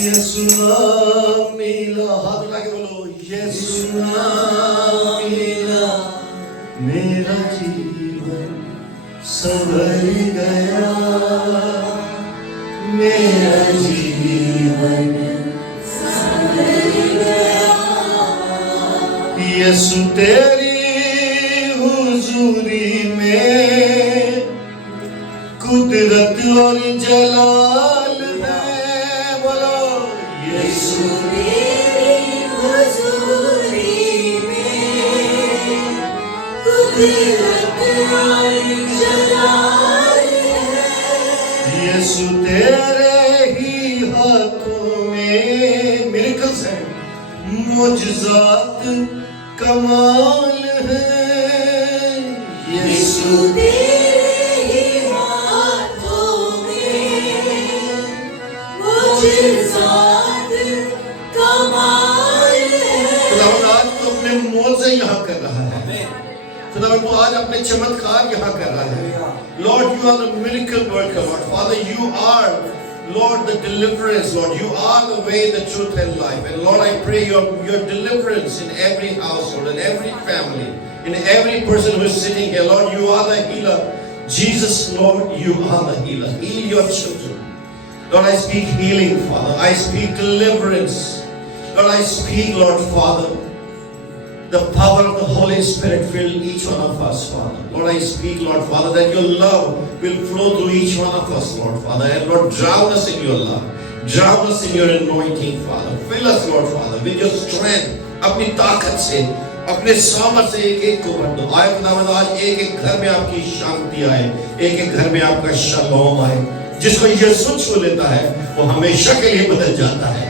यीशु नाम मिला, हाथ उठा के बोलो, यीशु नाम मिला, मेरा जीवन संवर गया, मेरा जीवन संवर गया। यीशु तेरी हुजूरी में कुदरत और जलाल है, बोलो यीशु तेरी हुजूरी में कुदरत और जलाल है। यीशु तेरे ही हाथों में मिरेकल्स हैं, मुजज़ात कमाल है। यीशु तेरे ही हाथों में मुजज़ात कमाल है। खुदावंद आज तो अपने मौज़े यहाँ कर रहा है, खुदावंद तो आज अपने चमत्कार यहाँ कर रहा है। Lord, you are the miracle worker, Lord. Father, you are, Lord, the deliverance, Lord. You are the way, the truth, and life. And Lord, I pray your deliverance in every household, in every family, in every person who is sitting here. Lord, you are the healer. Jesus, Lord, you are the healer. Heal your children. Lord, I speak healing, Father. I speak deliverance. Lord, I speak, Lord, Father, the power of the Holy Spirit fill each one of us, Father. Lord, I speak, Lord, Father, that your love will flow through each one of us, Lord, Father. And Lord, drown us in your love. Drown us in your anointing, Father. Fill us, Lord, Father, with your strength. अपनी ताकत से, अपने सामर्थ से एक को भर दो। आए खुदावंद, आज एक घर में आपकी शांति आए, एक घर में आपका शलोम आए। जिसको यीशु छू लेता है, वो हमेशा के लिए बदल जाता है।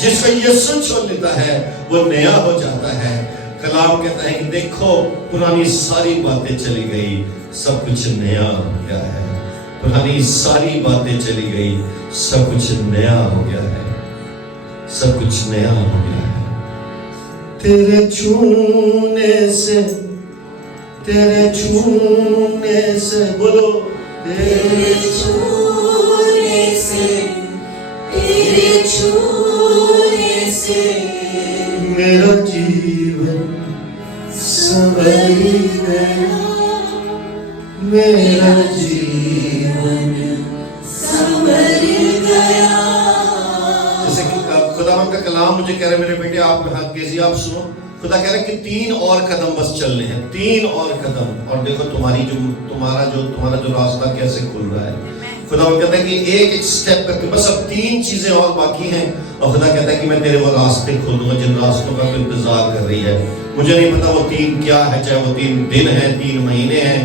जिसको यीशु छू लेता है, वो नया हो जाता है। कलाम कहता है कि देखो पुरानी सारी बातें चली गई, सब कुछ नया हो गया है। पुरानी सारी बातें चली गई, सब कुछ नया हो गया है। सब कुछ नया हो गया है। तेरे छूने से, तेरे छूने से, बोलो तेरे छूने से, तेरे छूने से मेरा जीवन संवर गया, मेरा जीवन संवर गया। जैसे कि खुदावंद का कलाम मुझे कह रहे, मेरे बेटे आप कैसी आप सुनो, खुदा कह रहे कि 3 और कदम बस चलने हैं, 3 और कदम, और देखो तुम्हारा जो रास्ता कैसे खुल रहा है। खुदावंद कहता है कि एक स्टेप करके बस अब 3 चीजें और बाकी हैं, और खुदा कहता है कि मैं तेरे वो रास्ते खोल दूंगा जिन रास्तों का तू इंतजार कर रही है। मुझे नहीं पता वो 3 क्या है, चाहे वो 3 दिन है, 3 महीने हैं,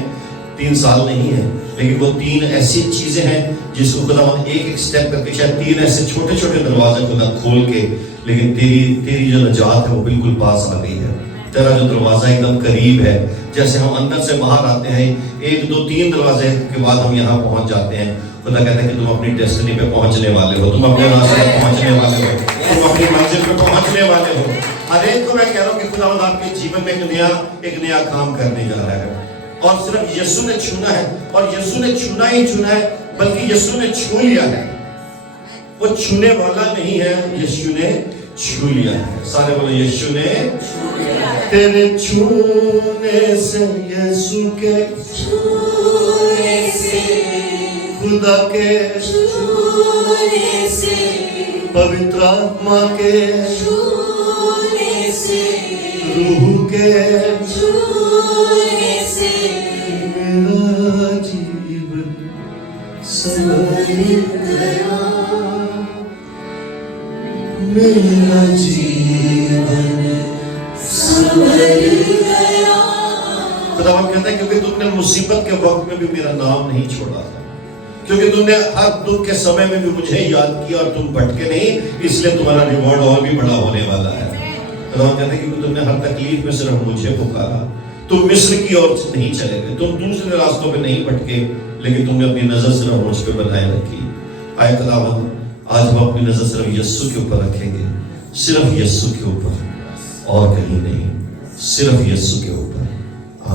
3 साल नहीं है, लेकिन वो 3 ऐसी चीजें हैं जिसको खुदावंद एक स्टेप करके, शायद 3 ऐसे छोटे छोटे दरवाजे खुदा खोल के, लेकिन तेरी जो नजात है वो बिल्कुल पास आ गई है। तेरा जो दरवाजा एकदम करीब है। जैसे हम अंदर से बाहर आते हैं, 1 2 3 दरवाजे के बाद हम यहाँ पहुंच जाते हैं। खुदा कहता है कि तुम अपनी डेस्टिनी पे पहुंचने वाले हो, तुम अपने रास्ते पे पहुंचने वाले हो, तुम अपनी मंजिल पे पहुंचने वाले हो। हर एक को मैं कह रहा हूँ कि खुदावंद आपके जीवन में एक नया काम करने जा रहा है। और सिर्फ यीशु ने छूना है, और यीशु ने छूना ही छूना है, बल्कि यीशु ने छू लिया है। वो छूने वाला नहीं है, यीशु ने छू लिया है। सारे बोलो यीशु ने छू लिया है। तेरे छूने से, यीशु के छूने से, खुदा के छूने से, पवित्र आत्मा के छूने से, रूह के छूने से मेरा जीवन संवर गया, मेरा जीवन संवर गया। खुदावंद कहता है क्योंकि तुमने मुसीबत के वक्त में भी मेरा नाम नहीं छोड़ा था, क्योंकि तुमने हर दुख के समय में भी मुझे याद किया और तुम भटके नहीं, इसलिए तुम्हारा रिवॉर्ड और भी बड़ा होने वाला है। खुदावंद कहता है क्योंकि तुमने हर तकलीफ में सिर्फ मुझे पुकारा, तुम मिस्र की ओर नहीं चले गए, तुम दूसरे रास्तों पे नहीं भटके, लेकिन तुमने अपनी नजर सिर्फ मुझ पे बनाए रखी। आए खुदावंद, आज हम अपनी नजर सिर्फ यीशु के ऊपर रखेंगे, सिर्फ यीशु के ऊपर, और कहीं नहीं, सिर्फ यीशु के ऊपर।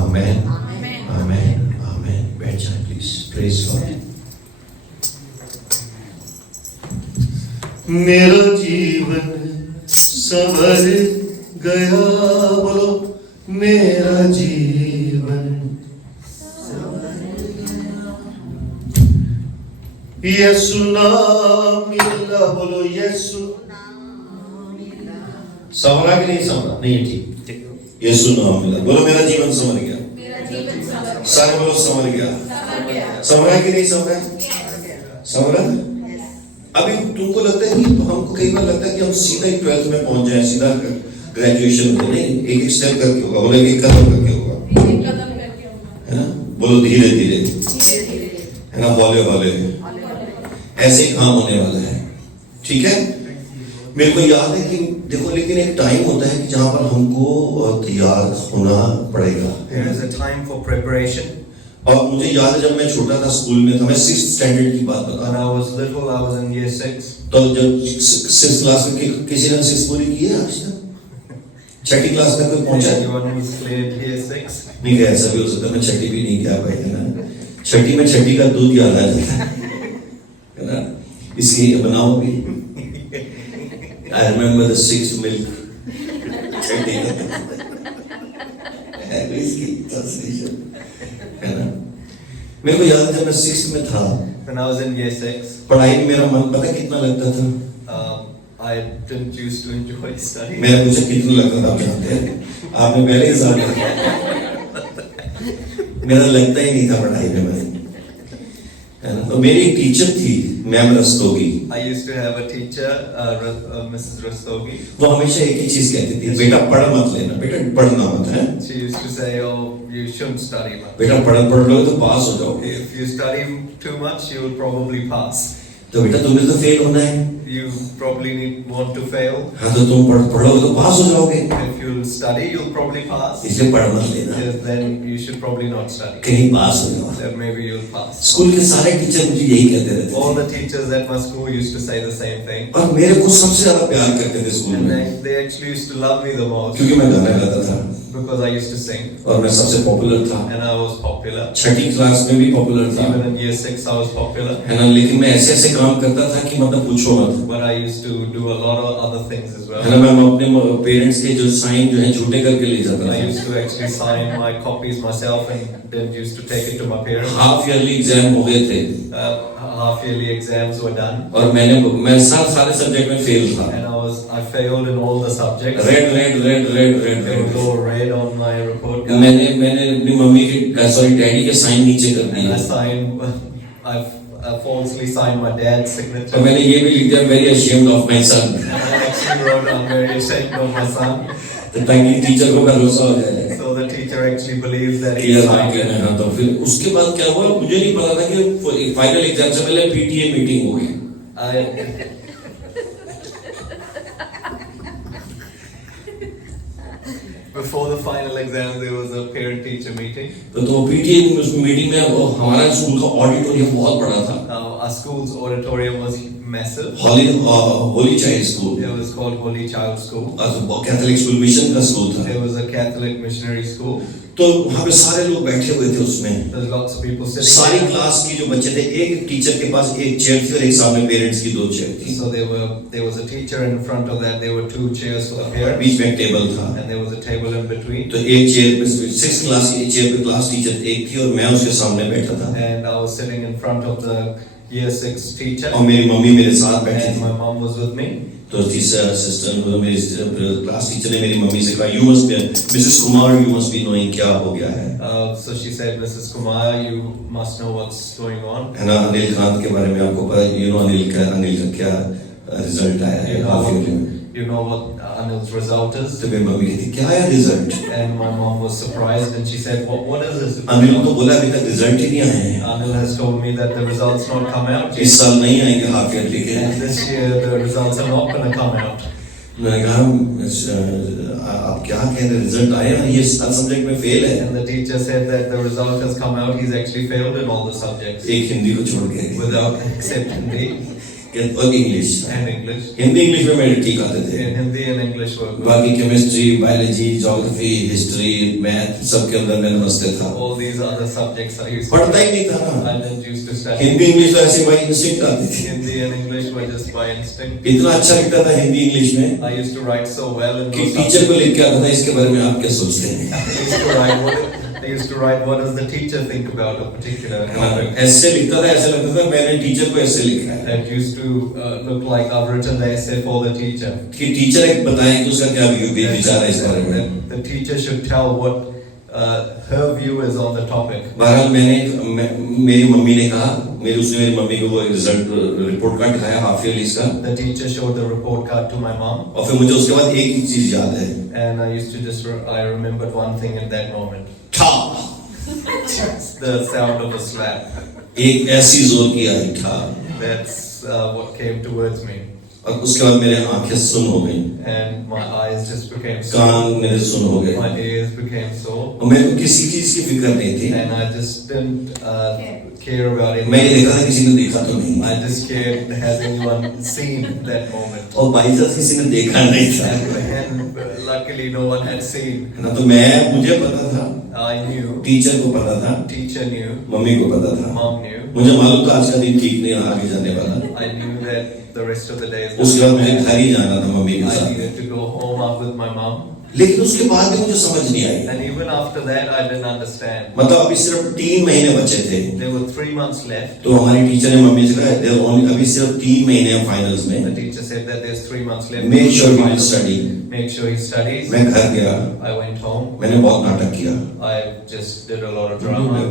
आमेन, आमेन, आमेन। बैठ जाए प्लीज। Praise God. मेरा जीवन संवर गया, बोलो मेरा जीवन यीशु नाम मिला, बोलो यीशु संवरा कि नहीं संवरा, नहीं ठीक, यीशु नाम मिला, बोलो मेरा जीवन संवर गया, सारे बोलो संवर गया, संवरा कि नहीं संवरा, संवरा। अभी तुमको लगता है कि हमको कई बार लगता है कि हम सीधा ही 12th में पहुंच जाए, सीधा ग्रेजुएशन में, नहीं, एक एक स्टेप करके होगा, बोलो एक कदम करके होगा, है ना, बोलो धीरे धीरे, है ना, हौले हौले, ऐसे ही काम होने वाला है, ठीक है। मेरे को याद है कि देखो, लेकिन एक टाइम होता है कि जहां पर हमको तैयार होना पड़ेगा। There is a time for preparation. और मुझे याद है जब मैं छोटा था, स्कूल में था, मैं 6th स्टैंडर्ड की बात बता When रहा हूँ। I was little, I was in year 6. तो जब 6th क्लास में किसी ने 6 पूरी की है आज तक? 6ठी क्लास में कोई पहुंचा है? Anyone who's cleared year 6? नहीं गया, ऐसा भी हो सकता है, मैं 6ठी भी नहीं गया भाई, है ना। 6ठी में 6ठी का दूध याद आ जाता है ना, इसलिए बनाओ भी। I remember the 6th milk. 6ठी का है इसकी translation, है ना। मेरे को याद है जब मैं 6th में था, When I was in year 6, पढ़ाई में मेरा मन पता कितना लगता था? I didn't used to enjoy studying. मेरा मुझे कितना लगता था आप जानते हैं, आपने पहले ही साल मेरा लगता ही नहीं था पढ़ाई में मैंने, है ना। तो मेरी एक टीचर थी ma'am Rastogi, I used to have a teacher, Mrs. Rastogi. वो हमेशा एक ही चीज कहती थी, बेटा पढ़ मत लेना, बेटा पढ़ना मत है, She used to say, "Oh, you shouldn't study much. बेटा पढ़ लोगे तो पास हो जाओगे, If you study too much, you will probably pass. तो बेटा तुम्हें तो फेल होना है, You probably want to fail. हाँ तो तुम पढ़ोगे तो पास हो जाओगे, If you'll study, you'll probably pass. इसलिए पढ़ मत लेना, Then you should probably not study. कहीं पास हो जाओ। Then maybe you'll pass. School के सारे टीचर मुझे यही कहते रहते All थे, the teachers at my school used to say the same thing. और मेरे को सबसे ज्यादा प्यार करते थे स्कूल And में, they actually used to love me the most क्योंकि मैं गाना गाता था because I used to sing और मैं सबसे पॉपुलर था, and I was popular. 6ठी क्लास में भी पॉपुलर था, Even in year 6 I was popular. है ना। लेकिन मैं ऐसे ऐसे काम करता था कि मतलब पूछो मत, But I used to do a lot of other things as है ना। well. मैं अपने पेरेंट्स के जो साइन जो है झूठे करके ले जाता I था। used to actually sign my copies myself and then used to take it to my parents. Half yearly exam हो गए थे Half yearly exams were done और मैं सारे सब्जेक्ट में फेल था, and I failed in all the subjects. Red red red red red There was red. all red on my report card. मैंने अपनी मम्मी के सॉरी डैडी के sign नीचे कर And I दिए signed, I falsely signed my dad's और signature. मैंने ये भी लिख दिया very ashamed of my son, And I actually wrote, "I'm very ashamed of my son." ताकि टीचर को भरोसा हो जाए So the teacher actually believes that कि he यार signed क्या it. है। तो फिर उसके बाद क्या हुआ मुझे नहीं पता था कि फाइनल एग्जाम से पहले पीटीए मीटिंग हो गई। Before the final exam, there was a parent-teacher meeting. तो पीटीए मीटिंग में हमारा स्कूल का ऑडिटोरियम बहुत बड़ा था, Now our school's auditorium was massive. Holi child school, It was called Holy Child School. Catholic school mission का स्कूल था। It was a Catholic missionary school. तो वहाँ पे सारे लोग बैठे हुए थे उसमें, There's lots of people sitting सारी there. क्लास की जो बच्चे थे, एक टीचर के पास एक चेयर थी और एक सामने पेरेंट्स की 2 चेयर थी, So there was a teacher in front of that. There were 2 chairs for the parents, बीच में एक टेबल था। and there was a table in between. तो एक चेयर पे 6th क्लास की चेयर पे क्लास टीचर एक थी और मैं उसके सामने बैठा था And I was sitting in front of the year 6 teacher, और मेरी मम्मी मेरे साथ बैठी and थी। my mom was with me. तो सिस्टर मेरी क्लास टीचर ने मेरी मम्मी से कहा you must be Mrs Kumar you must be knowing क्या हो गया है, So she said, "Mrs. Kumar, you must know what's going on. है ना। अनिल कांत के बारे में आपको पता, यू नो अनिल का क्या रिजल्ट आया है हाफ ईयरली में। You know what Anil's result is." तो मेरी मम्मी कहती क्या आया result, And my mom was surprised and she said, "What is this?" Anil तो बोला अभी तक रिजल्ट ही नहीं आए हैं, Anil has told me that the results not come out इस yet. साल नहीं आएंगे हाफ ईयरली के। And this year the results are not going to come out. मैंने कहा आप क्या कह रहे हैं रिजल्ट आया ये सब्जेक्ट में फेल है, And the teacher said that the result has come out. He's actually failed in all the subjects एक हिंदी को छोड़ के। without except Hindi. और English. and English. Hindi English में मेरे ठीक आते थे। In Hindi and English were good. बाकी chemistry, biology, geography, history, math सबके अंदर मैं नमस्ते था। All these other subjects I used to पढ़ता ही नहीं था ना। I didn't used to study. Hindi English तो ऐसे बाई इंस्टिंक्ट आती थी। Hindi and English were just by instinct. इतना अच्छा लिखता था हिंदी इंग्लिश में I used to write so well in कि those टीचर को subjects. लिख के आता था इसके बारे में आप क्या सोचते हैं। I used to write what does the teacher think about a particular topic. ऐसे लिखता था, ऐसे लगता था मैंने टीचर को ऐसे लिखा है It used to look like I've written the essay for the teacher. कि टीचर एक बताएं कि उसका क्या विचार है इस बारे में। The teacher should tell what her view is on the topic. बहरहाल मेरी मम्मी ने कहा, मेरी मम्मी को वो रिजल्ट रिपोर्ट कार्ड दिखाया हाफ ईयरली का। The teacher showed the report card to my mom. और फिर मुझे उसके बाद एक ही चीज याद है। And I used to I remembered one thing in that moment. ठा। The sound of a slap. एक ऐसी जोर की आई ठा। That's what came towards me. और उसके बाद मेरे आंखें सुन हो गई। And my eyes just became can't sore. मेरे सुन हो गए। My ears became sore. और मेरे को किसी चीज की फिक्र नहीं थी। And I just didn't care about it. मैं ये देखा था किसी ने देखा तो नहीं। I just cared has anyone seen that moment. और बाई चांस किसी ने देखा नहीं था। And luckily no one had seen. ना तो मुझे पता था, I knew. टीचर को पता था, Teacher knew. मम्मी को पता था, Mom knew. मुझे मालूम था आज का दिन ठीक नहीं आगे जाने वाला। I knew that the rest of the day is उसके बाद मुझे घर ही जाना था मम्मी के I साथ। needed to go home up with my mom. लेकिन उसके बाद भी मुझे समझ नहीं आई। And even after that, I didn't understand. मतलब अभी सिर्फ 3 महीने बचे थे। There were 3 months left. तो हमारी टीचर ने मम्मी से कहा अभी सिर्फ 3 महीने हैं फाइनल्स The में। teacher said that there's 3 months left. Make sure he will study. Make sure he studies. मैं घर गया, I went home. मैंने बहुत नाटक किया। I just did a lot of drama.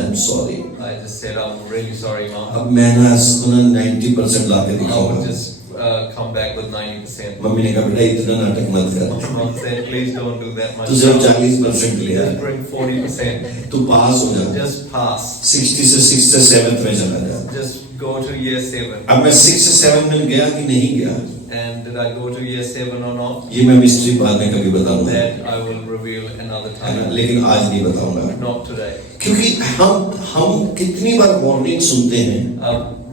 I'm sorry। I just said, I'm really sorry, Mom. अब मैं ना इसको ना 90% ला के I would दिखाऊंगा। just come back with 90%. Mummy ने कहा बेटा इतना नाटक मत कर, My mom said, please don't do that much. तू सिर्फ 40% लिया, Just bring 40%. तू पास हो जा, Just pass. 60 से 6 से 7 में चला जा। Just go to year 7. अब मैं 6 से 7 में गया कि नहीं गया, And did I go to year 7 or not? ये मैं मिस्ट्री बाद में कभी बताऊंगा, That I will reveal another time. लेकिन आज नहीं बताऊंगा। Not today. क्योंकि हम कितनी बार वार्निंग सुनते हैं,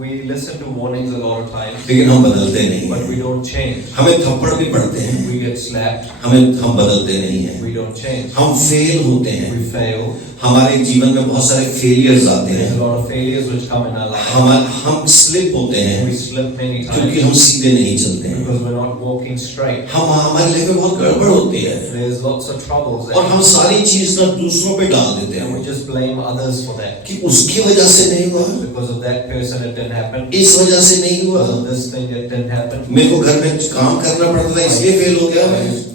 We listen to warnings a lot of times, लेकिन हम बदलते नहीं but हैं। we don't change. हमें थप्पड़ भी पड़ते हैं, We get slapped. हम बदलते नहीं हैं। We don't change. हम फेल होते हैं, We fail. हमारे जीवन में बहुत सारे फेलियर्स आते There's हैं, a lot of failures which come in our life. हम स्लिप होते हैं We slip many क्योंकि times हम सीधे नहीं चलते हैं। because we're not walking straight. हमारे लाइफ में बहुत गड़बड़ होती है There's lots of troubles और हम and सारी चीज ना दूसरों पे डाल देते we हैं just blame others for that. कि उसकी वजह से नहीं हुआ, Because of that person it didn't happen. इस वजह से नहीं हुआ, Because of this thing it didn't happen. मेरे को घर में काम करना पड़ता था इसलिए फेल हो गया,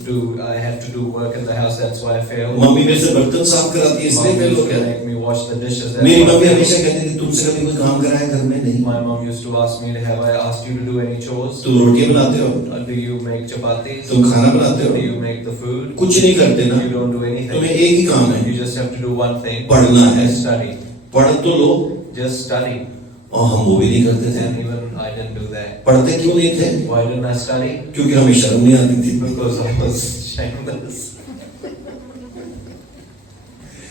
I had to do work in the house, that's why I failed. Mummy मेरे से बर्तन साफ कराती है इसलिए Mom फेल हो used to गया। make me wash the dishes. That's मेरी why I मम्मी failed. हमेशा कहती थी तुमसे कभी कोई काम कराया घर में नहीं, My mom used to ask me, have I asked you to do any chores? तुम रोटी बनाते हो, Do you make chapatis? तुम खाना बनाते Do हो, you make the food? कुछ नहीं करते ना, You don't do तुम्हें anything. एक ही काम है, You just have to do one thing. पढ़ना है, Just study. पढ़ तो लो, Just study. और हम वो भी नहीं करते थे। And even I didn't do that. पढ़ते क्यों नहीं थे? Why didn't I study? क्योंकि हमें शर्म नहीं आती थी। Because I was shameless.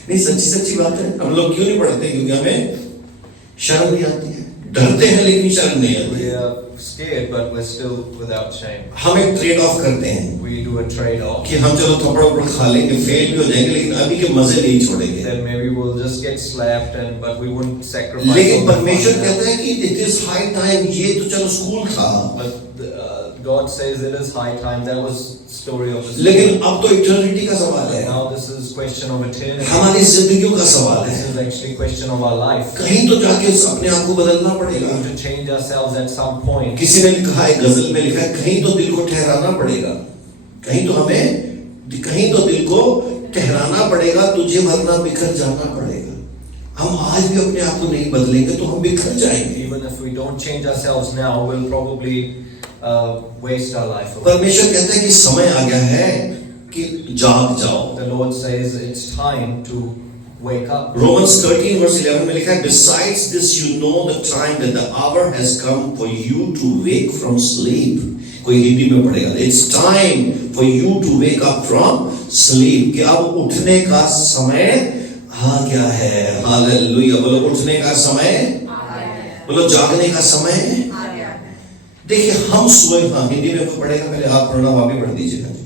नहीं सच्ची बात है, हम लोग क्यों नहीं पढ़ते? क्योंकि हमें शर्म नहीं आती है, डरते हैं लेकिन शर्म नहीं आती We है। are scared, but we're still without shame. हम एक ट्रेड ऑफ करते हैं We do a trade-off. कि हम चलो थप्पड़ उप्पड़ खा लेंगे, फेल भी हो जाएंगे, लेकिन अभी के मजे नहीं छोड़ेंगे। Then maybe we'll just get slapped, but we wouldn't sacrifice. लेकिन all the परमेश्वर fun. कहता है कि इट इज हाई टाइम, ये तो चलो स्कूल था, But God says it is high time. That was story of the लेकिन अब तो इटर्निटी का सवाल है, Now this is question of eternity. हमारी जिंदगियों का सवाल This है। is actually question of our life. कहीं तो जाके अपने आप को बदलना We पड़ेगा। need to change ourselves at some point. किसी ने लिखा है, गजल में लिखा है, कहीं तो दिल को ठहराना पड़ेगा, कहीं तो दिल को ठहराना पड़ेगा, तुझे वरना बिखर जाना पड़ेगा। हम आज भी अपने आप को नहीं बदलेंगे तो हम बिखर जाएंगे। Even if we don't change ourselves now, we'll probably waste our life away. परमेश्वर कहते हैं कि समय आ गया है कि जाग जाओ। The Lord says it's time to wake up. Romans 13 verse 11 में लिखा है, besides this you know the time that the hour has come for you to wake from sleep. कोई हिंदी में पढ़ेगा, it's time for you to wake up from sleep, कि अब उठने का समय आ गया है। हालेलुया, बोलो उठने का समय, बोलो जागने का समय देखिए हम सोए, हाँ हिंदी में कोई पढ़ेगा, पहले आप पढ़ना, आप भी पढ़ दीजिएगा जी।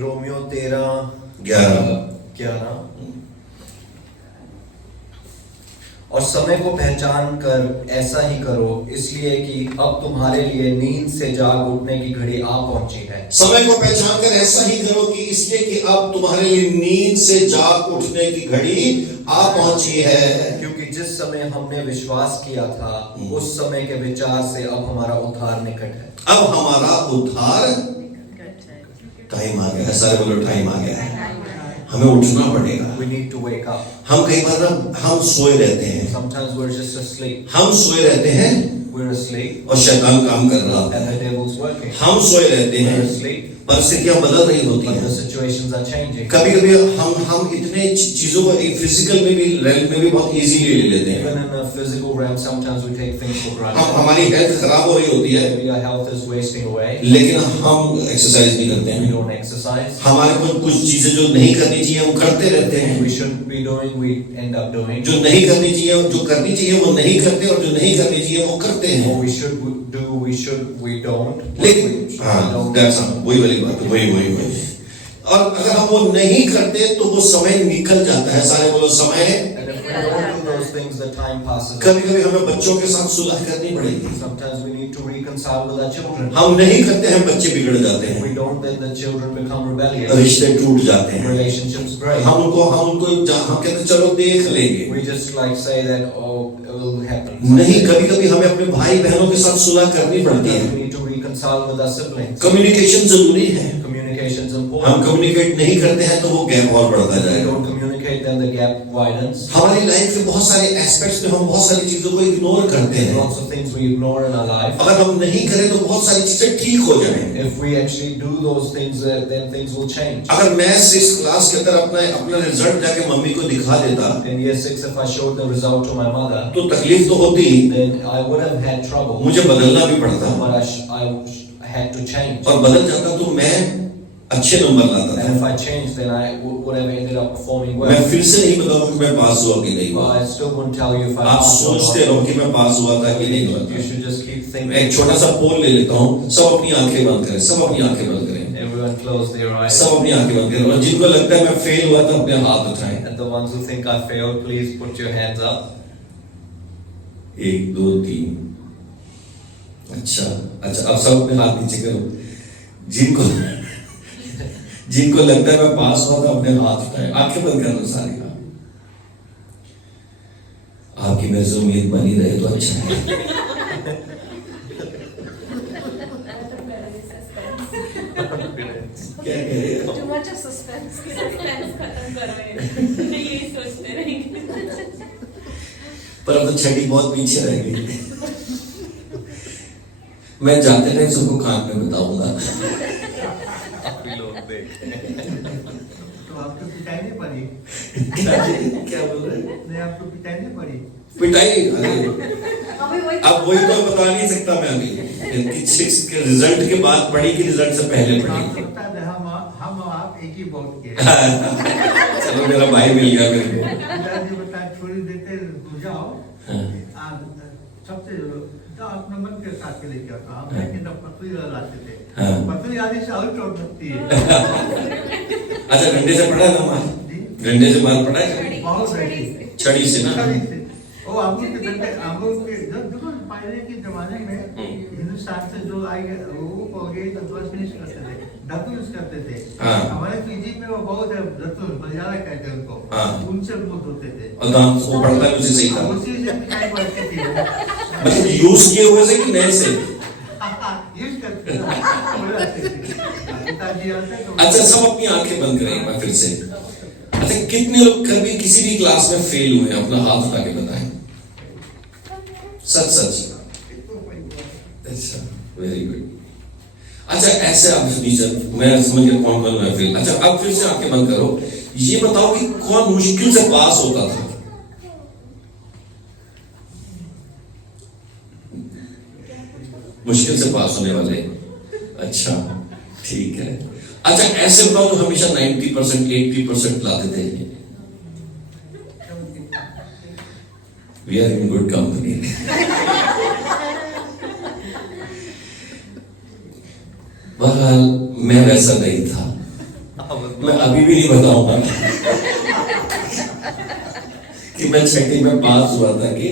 रोमियो 13:11 और समय को पहचान कर ऐसा ही करो, इसलिए कि अब तुम्हारे लिए नींद से जाग उठने की घड़ी आ पहुंची है। समय को पहचान कर ऐसा ही करो कि इसलिए कि अब तुम्हारे लिए नींद से जाग उठने की घड़ी आ पहुंची है। क्योंकि जिस समय हमने विश्वास किया था, उस समय के विचार से अब हमारा उद्धार निकट है। अब हमारा उद्धार टाइम आ गया है। सारे बोलो टाइम आ गया है, हमें उठना पड़ेगा। We need to wake up. हम कई बार ना हम सोए रहते हैं, Sometimes we're just asleep. हम सोए रहते हैं We're asleep और शैतान काम कर रहा है। and the devil's working. हम सोए रहते हैं, We're asleep परिस्थितियां बदल रही होती but the हैं। situations are changing. कभी कभी हम इतने चीजों को फिजिकल में भी, रेल में भी बहुत इजीली ले लेते हैं। Even in the physical realm, sometimes we take things for granted. हमारी हेल्थ खराब हो रही होती है, Maybe our health is wasting away. लेकिन हम एक्सरसाइज नहीं करते We हैं। don't exercise. हमारे को कुछ चीजें जो नहीं करनी चाहिए हम करते रहते हैं, We shouldn't be doing, we end up doing. जो नहीं करनी चाहिए, जो करनी चाहिए वो नहीं करते, और जो नहीं करनी चाहिए वो करते हैं। What we should do, we don't. लेकिन हाँ, वही वाली बात, वही और अगर हम वो नहीं करते तो वो समय निकल जाता है। सारे बोलो समय। And if we don't do those things, the time passes. कभी कभी हमें बच्चों के साथ सुलह करनी पड़ेगी। Sometimes we need to reconcile with our children. हम नहीं करते हैं, बच्चे बिगड़ जाते If हैं, we don't, then the children become rebellious. रिश्ते टूट जाते हैं। Relationships break. हम उनको हम कहते हैं चलो देख लेंगे। We just like say that, oh, it will happen. नहीं, कभी कभी हमें अपने भाई बहनों के साथ सुलह करनी पड़ती है। Sometimes we need to reconcile with our siblings. Communication जरूरी है। Communication is हम important. कम्युनिकेट नहीं करते हैं तो वो गैप और बढ़ता If we जाएगा। don't communicate, then the gap widens. हमारी लाइफ के बहुत सारे एस्पेक्ट्स में हम बहुत सारी चीजों को इग्नोर करते हैं। Lots of things we ignore in our life. अगर हम नहीं करें तो बहुत सारी चीजें ठीक हो जाएंगी। If we actually do those things, then things will change. अगर मैं 6 क्लास के अंदर अपना रिजल्ट जाके मम्मी को दिखा देता In year 6, if I showed the result to my mother, तो तकलीफ तो होती, then I would have had trouble. मुझे बदलना भी पड़ता, But I had to change. और बदल जाता तो मैं अच्छे नंबर लाता And if था। I changed, then I would have ended up performing मैं well. फिर से नहीं बताऊं कि मैं पास हुआ कि नहीं But हुआ। I still wouldn't tell you if I आप passed or सोचते not. रहो कि मैं पास हुआ था कि नहीं हुआ You था। should just keep मैं thinking. एक छोटा सा पोल ले लेता हूँ, सब अपनी आंखें बंद करें, सब अपनी आंखें बंद करें, Everyone close their eyes. सब अपनी आंखें बंद करें, और जिनको लगता है मैं फेल हुआ था अपने हाथ उठाएं। And the ones who think I failed, please put your hands up. 1 2 3। अच्छा, अब सब अपने हाथ नीचे करो। जिनको लगता है मैं पास हुआ था अपने हाथ उठाएं, आंखें बंद कर लो सारी। आपकी मेरे से उम्मीद बनी रहे तो अच्छा है। क्या कह रहे हो? Too much of suspense. Suspense खत्म करो ये। यही सोचते रहेंगे। पर अब तो छड़ी बहुत पीछे रह गई। मैं जाते नहीं सबको कान में बताऊंगा। काफी लोग देखते हैं। तो आपको पिटाई नहीं पड़ी? क्या बोल रहे हैं? नहीं, आपको पिटाई नहीं पड़ी? पिटाई, अरे अब वही तो बता नहीं सकता मैं अभी कि 6 के रिजल्ट के बाद पढ़ी कि रिजल्ट से पहले आपको पढ़ी। पता है हम और आप एक ही बोर्ड के। चलो मेरा भाई मिल गया मेरे को। पिताजी बता छोड़ी देते तो जाओ। हाँ। सबसे तो अपने मन के साथ के लेके आता हूँ। लेकिन तब पतली लाते थे। हाँ। पतली आने से और चोट लगती है। अच्छा, डंडे से पढ़ा है ना मार? जी? डंडे से मार पड़ा है? बहुत रही। छड़ी से ना? छड़ी से। वो अमूल के डंडे, अमूल के देखो पहले के जमाने में हिंदुस्तान से जो आए वो हो गए तो बस फिनिश करते थे, धातु यूज करते थे। हाँ। हमारे पीजी में वो बहुत है धातु बलियारा कहते हैं उनको। हाँ। उनसे बहुत होते थे। और दांत वो पढ़ता है उसी से ही था। उसी से पिटाई पड़ती थी। मतलब यूज किए हुए से कि नए से? यूज करते थे। पिताजी आते तो अच्छा, सब अपनी आंखें बंद करें एक बार फिर से। अच्छा, कितने लोग कभी किसी भी क्लास में फेल हुए हैं? अपना हाथ उठा के बताएं। सच। अच्छा, वेरी गुड। अच्छा, ऐसे आप टीचर, मैं समझ गया कौन कौन है फेल। अच्छा, अब फिर से आंखें बंद करो, ये बताओ कि कौन मुश्किल से पास होता था? मुश्किल से पास होने वाले। अच्छा, ठीक है। अच्छा, ऐसे बताओ जो हमेशा 90% 80% लाते थे। We are in good company. बहरहाल मैं वैसा नहीं था, मैं अभी भी नहीं बताऊंगा कि मैं छठी में पास हुआ था कि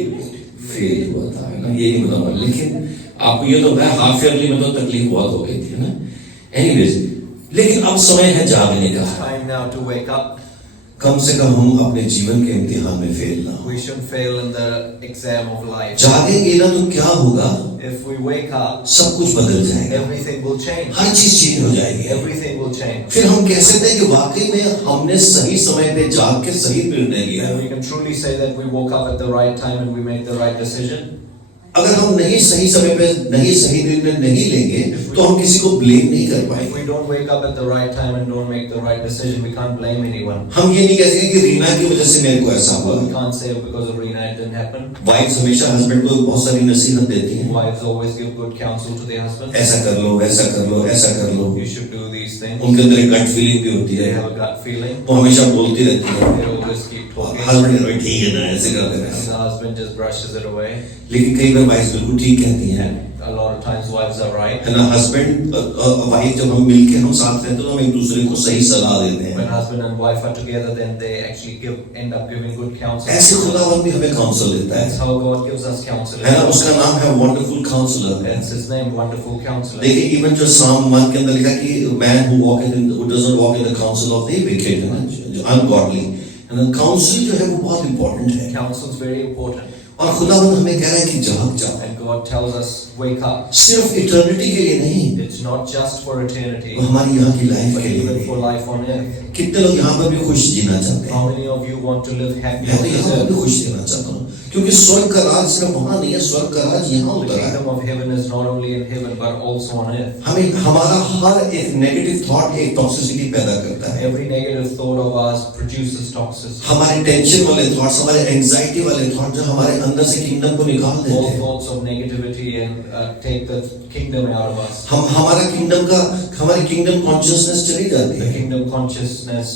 फेल हुआ था, है ना, ये नहीं बताऊंगा। लेकिन आपको ये तो मैं हाफ ईयरली में तो तकलीफ बहुत हो गई थी ना। एनीवेज, लेकिन अब समय है जागने का। Time now to wake up. कम से कम हम अपने जीवन के इम्तिहान में फेल ना हो। We shouldn't fail in the exam of life. जागेंगे ना तो क्या होगा, If we wake up, सब कुछ बदल जाएगा, everything will change. हर चीज चेंज हो जाएगी। Everything will change. फिर हम कह सकते हैं कि वाकई में हमने सही समय पे जाग के सही निर्णय लिया। And we can truly say that we woke up at the right time and we made the right decision. अगर हम नहीं सही समय पे नहीं सही निर्णय नहीं लेंगे तो हम किसी को ब्लेम नहीं कर If पाएंगे। we don't wake up at the right time and don't make the right decision, we can't blame anyone. हम ये नहीं कह सकते कि रीना की वजह से मेरे को ऐसा हुआ। We can't say because of Rina it didn't happen. Wife हमेशा हस्बैंड को बहुत सारी नसीहत देती हैं, Wives always give good counsel to their husbands. ऐसा कर लो, ऐसा कर लो, ऐसा कर लो। You should do these things. उनके अंदर एक गट फीलिंग भी होती They है, have a gut feeling. वो हमेशा बोलती रहती है। They always keep talking. Husband ठीक है ना, ऐसे करते And हैं। the husband just brushes it away. लेकिन कई बार वाइफ बिल्कुल ठीक कहती हैं, A lot of times wives are right. है ना। हस्बैंड वाइफ जब हम मिलके हम साथ रहते हैं तो हम एक दूसरे को सही सलाह देते When हैं। husband and wife are together, then they actually end up giving good counsel. ऐसे खुदावन भी हमें काउंसिल देता That's है, how God gives us counsel. है ना। उसका नाम है wonderful counsellor. That's His name, Wonderful Counselor. देखिए इवन जो साम 1 के अंदर लिखा कि man who doesn't walk in the counsel of the wicked, है ना, जो ungodly, है ना। काउंसिल जो है वो बहुत इंपॉर्टेंट है Counsel is very important. और खुदावन हमें कह रहा है कि जाग जाओ, And God tells us, wake up. सिर्फ इटर्निटी के लिए नहीं, It's not just for eternity, वो हमारी यहाँ की लाइफ but के लिए even भी। for life on earth. कितने लोग यहाँ पर भी खुश जीना चाहते How हैं? many of you want to live happy मैं on तो this यहाँ पर भी earth? खुश जीना चाहता हूँ, क्योंकि स्वर्ग का राज सिर्फ वहाँ नहीं है, स्वर्ग का राज यहाँ The उतरा है। kingdom of heaven is not only in heaven but also on earth. हमें हमारा हर एक नेगेटिव थॉट एक टॉक्सिसिटी पैदा करता है। Every negative thought of ours produces toxins. हमारे टेंशन वाले थॉट्स, हमारे एंजाइटी वाले थॉट जो हमारे अंदर से किंगडम को निकाल देते All हैं। thoughts of negativity and take the kingdom out of us. हम हमारी किंगडम कॉन्शियसनेस चली जाती The है। kingdom consciousness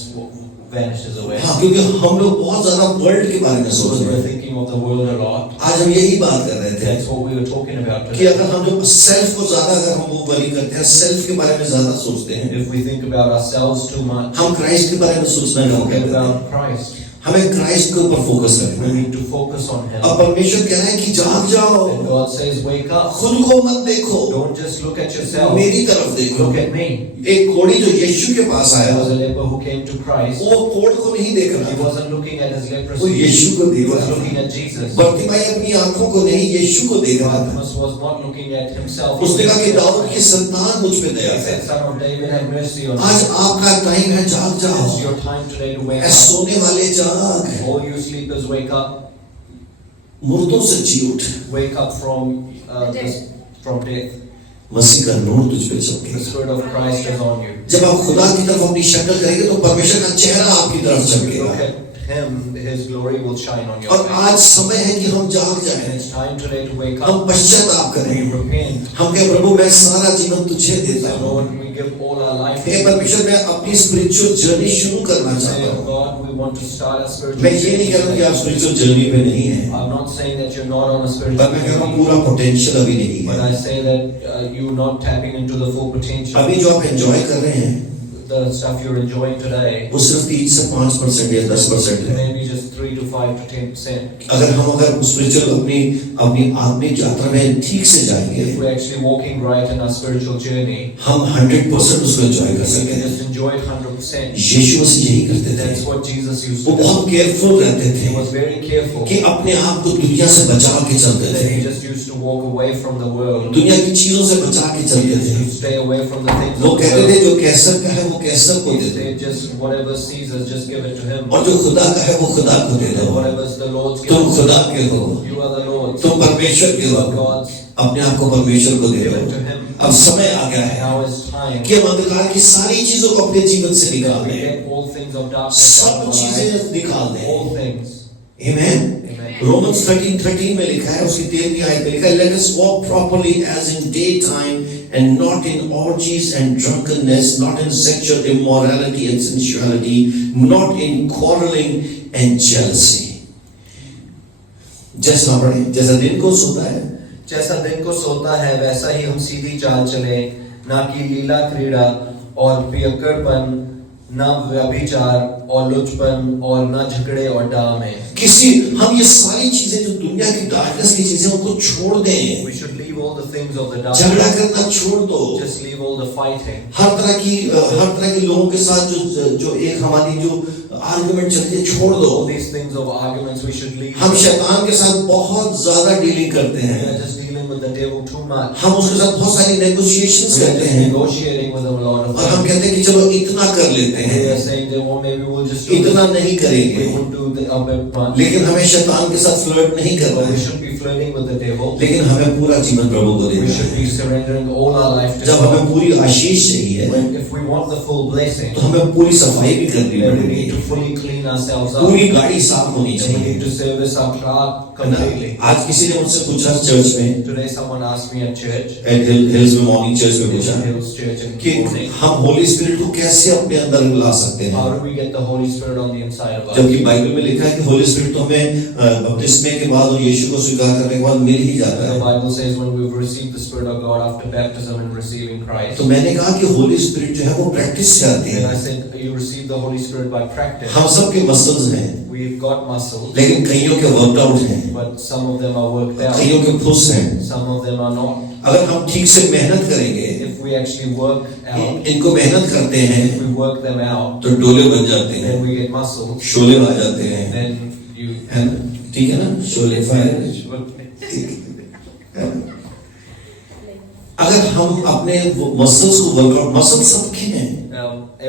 vanishes away. हाँ, क्योंकि हम लोग बहुत ज्यादा वर्ल्ड के बारे में सोच Because रहे we're हैं। thinking of the world a lot. आज हम यही बात कर रहे थे That's what we were talking about कि today. अगर हम जो सेल्फ को ज्यादा अगर हम वो वरी करते हैं, सेल्फ के बारे में ज्यादा सोचते हैं, If we think about ourselves too much, हम क्राइस्ट के बारे में सोचना कम forget कर देते हैं। about Christ. हमें क्राइस्ट के ऊपर फोकस रखना We है। need to focus on Him. अब परमेश्वर कह रहा है कि जाग जाओ, And God says, wake up. खुद को मत देखो, Don't just look at yourself. मेरी तरफ देखो। Look at me. एक कोढ़ी जो यीशु के पास There आया, was a leper who came to Christ. वो कोढ़ को नहीं देख He रहा था, wasn't looking at his वो leprosy. यीशु को He देख was रहा looking था। at Jesus. बर्तिमाई अपनी आंखों को नहीं यीशु को देख रहा था। Bartimaeus was not looking at himself. He उसने was कहा कि looking at दाऊद की Christ. संतान मुझ पे दया He said, कर। Son of David, have mercy on आज me. आपका टाइम है, जाग जाओ। It's your time today to wake I up. सोने वाले जाग, All you sleepers, wake up. मुर्दों से जी उठ, Wake up from death. मसीह का नूर तुझ पे The चमकेगा। Spirit of Christ is on you. जब आप खुदा की तरफ अपनी शक्ल करेंगे तो परमेश्वर का चेहरा आपकी तरफ If you look चमकेगा। at Him, His glory will shine on your और face. आज समय है कि हम जाग And जाएं, it's time today to wake हम up. पश्चाताप We करें। repent. हम कहें प्रभु मैं सारा जीवन तुझे देता Say, हूँ। Lord, we give all our life to hey you. परमेश्वर मैं अपनी स्पिरिचुअल जर्नी शुरू करना Say, चाहता हूँ। God, we want to start a spiritual मैं ये नहीं कह रहा हूँ कि आप journey. स्पिरिचुअल जर्नी पे नहीं है, I'm not saying that you're not on a spiritual पर मैं कह रहा हूँ journey, पूरा पोटेंशियल अभी नहीं but है। I say that you're not tapping into the full potential. अभी जो आप एंजॉय कर रहे हैं The stuff you're enjoying today, वो सिर्फ 3 से 5% या 10% है। maybe just 3 to 5 to 10%. अगर स्पिरिचुअल अपनी आत्मिक यात्रा में ठीक से जाएंगे, If we're actually walking right in our spiritual journey, हम 100% उसको एंजॉय कर we सकते can हैं। just enjoy it 100%. यीशु मसीह यही करते थे, That's what Jesus used वो to do. बहुत केयरफुल रहते He थे was very careful. कि अपने आप को दुनिया से बचा के चलते That he थे, just used to walk away from the world. दुनिया की चीजों से बचा के He चलते used थे। to stay away from the things वो of the कहते थे world. जो कैसर का है वो कैसर को दे दो, They just whatever Caesar's, just give it to him. और जो खुदा का है वो खुदा को दे दो। Whatever's the Lord's, give तुम it खुदा to के हो, him. You are the Lord's. तुम परमेश्वर के You हो, are God's. अपने आप को परमेश्वर को दे Give दो। it to him. अब समय आ गया है Now is time कि हम अंधकार की सारी चीजों को अपने जीवन से निकाल that we दें, get all things of darkness out सब of our lives. चीजें निकाल दें। All things. आमेन। Amen. रोमन्स 13:13 में लिखा है, उसकी 13वीं आयत में लिखा है, let us walk properly as in daytime and not in orgies and drunkenness, not in sexual immorality and sensuality, not in quarreling and jealousy. जैसा पढ़े, जैसा दिन को सोता है जैसा दिन को सोता है वैसा ही हम सीधी चाल चले, ना कि लीला क्रीड़ा और पियक्कड़पन, ना व्यभिचार और लुचपन और ना झगड़े और डामे। हम ये सारी चीजें जो दुनिया की डार्कनेस की चीजें उनको छोड़ दें। We should leave all the things of the झगड़ा darkness. करना छोड़ दो। Just leave all the fighting. हर तरह के लोगों के साथ जो एक हमारी जो आर्गुमेंट चलती है छोड़ दो। All these things of arguments we should leave. हम शैतान के साथ बहुत ज्यादा डीलिंग करते We हैं। are just dealing with the devil too much. हम उसके साथ बहुत सारी नेगोशिएशंस We are करते just हैं negotiating with him a lot of और हम things. कहते हैं कि चलो इतना कर लेते We are हैं, saying that well, maybe we'll just do इतना this. नहीं We करेंगे। won't do a bit much. लेकिन हमें शैतान के साथ फ्लर्ट नहीं करना But we है, should be flirting with the devil. लेकिन हमें पूरा जीवन प्रभु को We देना should है। be surrendering all our life to जब God. हमें पूरी आशीष चाहिए If we want the full blessing, तो हमें पूरी सफाई भी करनी then we पड़ेगी, need to fully clean ourselves up. पूरी गाड़ी साफ होनी Then we चाहिए। need to service our car है ना? completely. आज किसी ने मुझसे पूछा चर्च में, Today someone asked me at church, at Hills में मॉर्निंग चर्च में पूछा Hills Church in कि the morning, हम होली स्पिरिट को कैसे अपने अंदर ला सकते हैं, how do we get the Holy Spirit on the inside of us? जबकि बाइबल में लिखा है कि होली स्पिरिट तो हमें बपतिस्मे के बाद और यीशु को स्वीकार करने के बाद मिल ही जाता The है। Bible says when we've received the Spirit of God after baptism and receiving Christ. तो मैंने कहा कि होली स्पिरिट जो है वो प्रैक्टिस से आती Then I है। said you receive the Holy Spirit by practice. हम सब के मसल्स हैं, We've got muscles, लेकिन कईयों के वर्कआउट हैं, but some of them are worked out. कईयों के फुस हैं। Some of them are not. अगर हम ठीक से मेहनत करेंगे, If we actually work out, इनको मेहनत करते हैं if we work them out, तो डोले बन जाते हैं, then we get muscles. Sholay आ जाते हैं, Then you है ना? ठीक है ना? शोले फायर। अगर हम अपने मसल्स को वर्कआउट, मसल सबके हैं,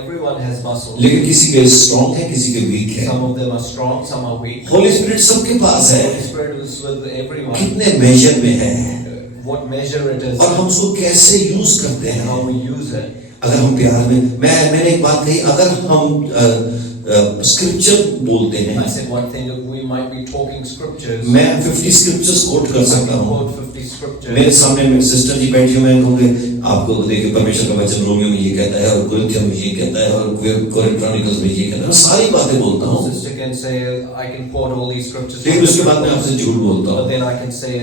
everyone has muscles. लेकिन किसी के स्ट्रॉन्ग है, किसी के वीक है। Some of them are strong, some are weak. Holi spirit सबके पास The है, Holy Spirit is with everyone. कितने मेजर में है What measure it is और हम उसको कैसे यूज करते and हैं। how we use it. अगर हम प्यार में, मैंने एक बात कही, अगर हम स्क्रिप्चर बोलते I हैं, said one thing that we might be talking scriptures. मैं 50 स्क्रिप्चर्स कोट कर I सकता can हूँ। quote 50 scriptures. मेरे सामने मेरी सिस्टर जी बैठी हुई, मैं कहूँगी आपको देखिए परमेश्वर का वचन रोमियो में ये कहता है और कुरिन्थियों में ये कहता है और कोरिन्थियों में ये कहता है, मैं सारी बातें बोलता हूँ, Sister can say I can quote all these scriptures. लेकिन उसके बाद मैं आपसे झूठ बोलता But हूँ। then I can say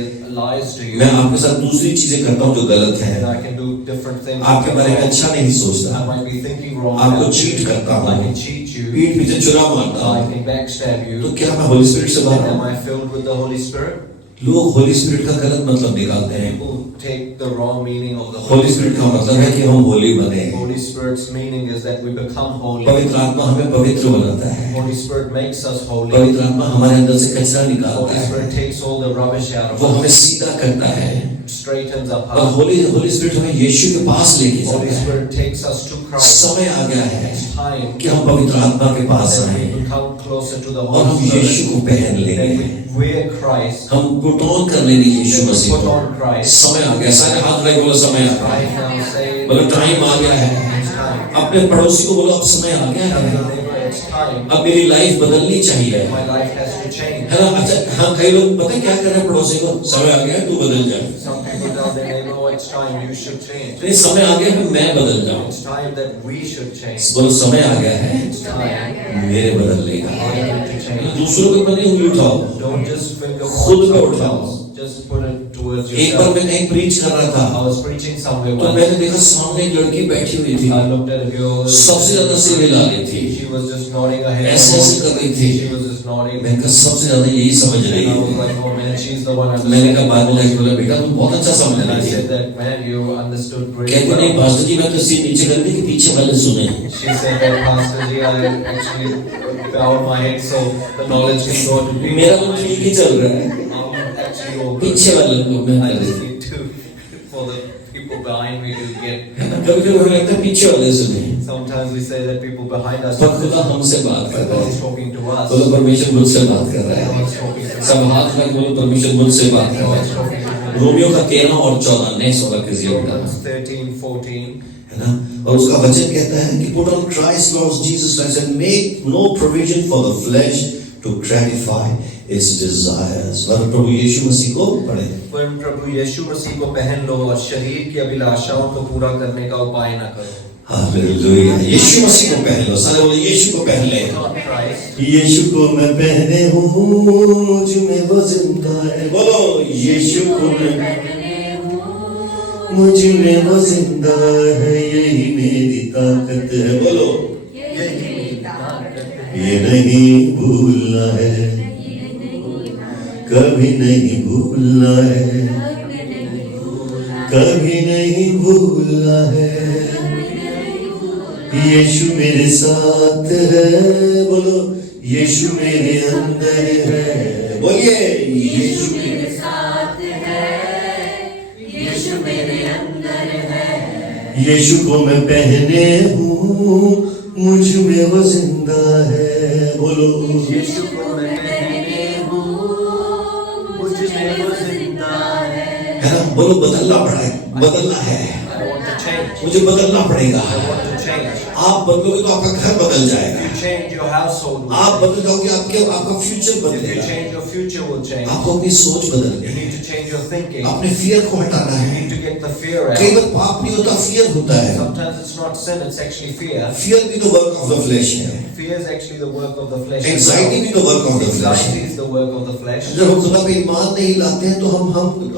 lies to you. मैं आपके साथ दूसरी चीजें करता हूँ जो गलत है, And I can do different things. आपके बारे में अच्छा नहीं सोचता, I might be thinking wrong. आपको about cheat you. करता हूँ, I can cheat you. पीठ पीछे चुरा मारता I हूँ, can backstab you. तो क्या मैं होली स्पिरिट से बाहर Then am हूँ? I filled with the Holy Spirit? लोग होली स्पिरिट का गलत मतलब निकालते हैं। People take the wrong meaning of the Holi Holy spirit Spirit. का मतलब है कि हम होली बने। Holy Spirit's meaning is that we become holy. पवित्र आत्मा हमें पवित्र बनाता है, Holy Spirit makes us holy. पवित्र आत्मा हमारे अंदर से कचरा निकालता Holy है, Spirit takes all the rubbish out of वो हमें us, सीधा करता है straightens our और path. होली स्पिरिट हमें यीशु के पास लेके Holy जाता है। Spirit takes us to Christ. समय आ गया है It's time कि हम पवित्र आत्मा के पास that आए we become closer to the और हम Holy यीशु Spirit. को पहन That लेंगे, we wear Christ. हम पुट ऑन कर लेंगे यीशु That we मसीह put को। on Christ. समय आ गया, सारे हाथ में बोलो समय आ गया, Right now say, बोलो टाइम आ गया है। it's time. अपने पड़ोसी को बोलो अब समय आ गया Tell है, your neighbor, it's time. अब मेरी लाइफ बदलनी चाहिए, My life has to change. है ना? अच्छा, हाँ, कई लोग पता है क्या कर रहे हैं पड़ोसी को, समय आ गया है, तू बदल जा। Some people tell their neighbor, oh, it's time, you should change. नहीं, समय आ गया है मैं बदल जाऊं। It's time that we should change. बोलो समय आ गया है It's time मेरे बदलने का। I need to change. दूसरों के ऊपर नहीं उंगली उठाओ, Don't just think of खुद पे someone उठाओ। else. Just put it towards एक बार yourself. मैं कहीं प्रीच कर रहा था, I was preaching somewhere तो once. मैंने देखा सामने एक लड़की बैठी हुई थी, I looked at a girl. सबसे ज्यादा सिर हिला रही थी, She was just nodding her head. ऐसे ऐसे कर रही थी। She was just nodding. मैंने कहा सबसे ज्यादा यही समझ रही And I was है। like, oh man, she's the one. मैंने कहा बाद में जाके बोला बेटा तुम बहुत अच्छा समझ And I रही said थी। that, man, you understood great. कहती नहीं पास्टर जी मैं तो सिर नीचे करती कि पीछे वाले सुने। She said that, Pastor Ji, I actually bowed my head so the knowledge can go to people. मेरा तो ठीक ही चल रहा है, I'm actually all good. पीछे वाले को मैं I कर just रही। need to, for the people behind me to get. कभी कभी हमें लगता है पीछे वाले सुने, Sometimes we say that people behind us. पर खुदा हमसे बात कर But रहा God is है, talking to us. बोलो परमेश्वर मुझसे बात कर रहा God है। is talking to us. सब हाथ में बोलो परमेश्वर मुझसे बात कर God रहा is है। talking to us. रोमियो का 13 और 14 नहीं 16 के जियो का Romans 13:14. है ना? और उसका वचन कहता है कि put on Christ Lord Jesus Christ and make no provision for the flesh to gratify its desires। वरन प्रभु यीशु मसीह को पढ़े। वरन प्रभु यीशु मसीह को पहन लो और शरीर की अभिलाषाओं को पूरा करने का उपाय न करो। हालेलुया, यीशु मसीह को पहन लो, सारे बोलो यीशु को पहन ले। Put on Christ. यीशु को मैं पहने हूँ, मुझ में वो जिंदा है। बोलो यीशु को मैं, मुझ में वो जिंदा है, यही मेरी ताकत है। बोलो, ये नहीं भूलना है, कभी नहीं भूलना है, कभी नहीं भूलना है। यीशु मेरे साथ है, बोलो यीशु मेरे अंदर है। बोलिए, यीशु मेरे साथ है, यीशु मेरे अंदर है। यीशु को मैं पहने हूँ, मुझ में वो जिंदा है। बोलो, यीशु को मैं पहने हूँ, मुझ में वो जिंदा है। है ना? बोलो, बदलना पड़ा है, बदलना है, I want to change. मुझे बदलना पड़ेगा। I want to change. आप बदलोगे तो आपका घर बदल जाएगा। If you change, your household will आप change. बदल जाओगे, आपका फ्यूचर If you बदलेगा। change, your future will change. आपको अपनी सोच बदलनी You है, need to change your thinking. अपने फियर को हटाना You है। need to get the fear कई out. बार पाप नहीं होता, फियर होता है। Sometimes it's not sin, it's actually fear. Fear भी तो वर्क ऑफ द फ्लैश है, Fear is actually the work of the flesh. Anxiety भी तो work of the flash Anxiety है। is the work of the flesh. जब हम खुदा पे ईमान नहीं लाते हैं तो